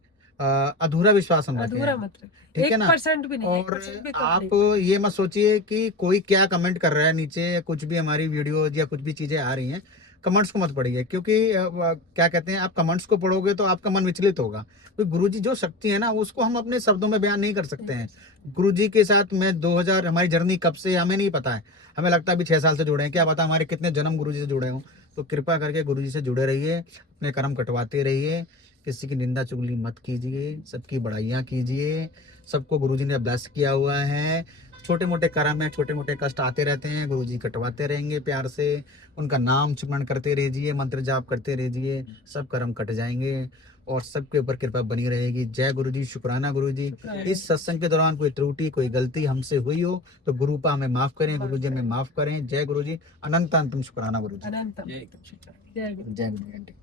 अधूरा विश्वास हम रखें, अधूरा मत रखें, ठीक है ना। 1% भी नहीं, और 1% भी कम आप नहीं। ये मत सोचिए कि कोई क्या कमेंट कर रहा है नीचे, कुछ भी हमारी वीडियो या कुछ भी चीजें आ रही हैं, कमेंट्स को मत पढ़िए, क्योंकि क्या कहते हैं, आप कमेंट्स को पढ़ोगे तो आपका मन विचलित होगा। तो गुरुजी जो शक्ति है ना, उसको हम अपने शब्दों में बयान नहीं कर सकते हैं। गुरुजी के साथ मैं 2000, हमारी जर्नी कब से हमें नहीं पता है, हमें लगता है अभी 6 साल से जुड़े हैं, क्या पता हमारे कितने जन्म गुरुजी से जुड़े हों। तो कृपा करके गुरुजी से जुड़े रहिए, अपने कर्म कटवाते रहिए, किसी की निंदा चुगली मत कीजिए, सबकी बड़ाइयाँ कीजिए। सबको गुरुजी ने ब्लेस किया हुआ है, छोटे मोटे कर्म है, छोटे मोटे कष्ट आते रहते हैं, गुरुजी कटवाते रहेंगे प्यार से। उनका नाम स्मरण करते रहिए, मंत्र जाप करते रहिए, सब कर्म कट जाएंगे और सबके ऊपर कृपा बनी रहेगी। जय गुरुजी, शुक्राना गुरुजी। इस सत्संग के दौरान कोई त्रुटि, कोई गलती हमसे हुई हो तो गुरुपा हमें माफ करें, गुरुजी हमें माफ करें। जय गुरुजी, अनंत अंतम शुक्राना गुरुजी। अनंतम। जय जय गुरु। जय गुरुजी आंटी।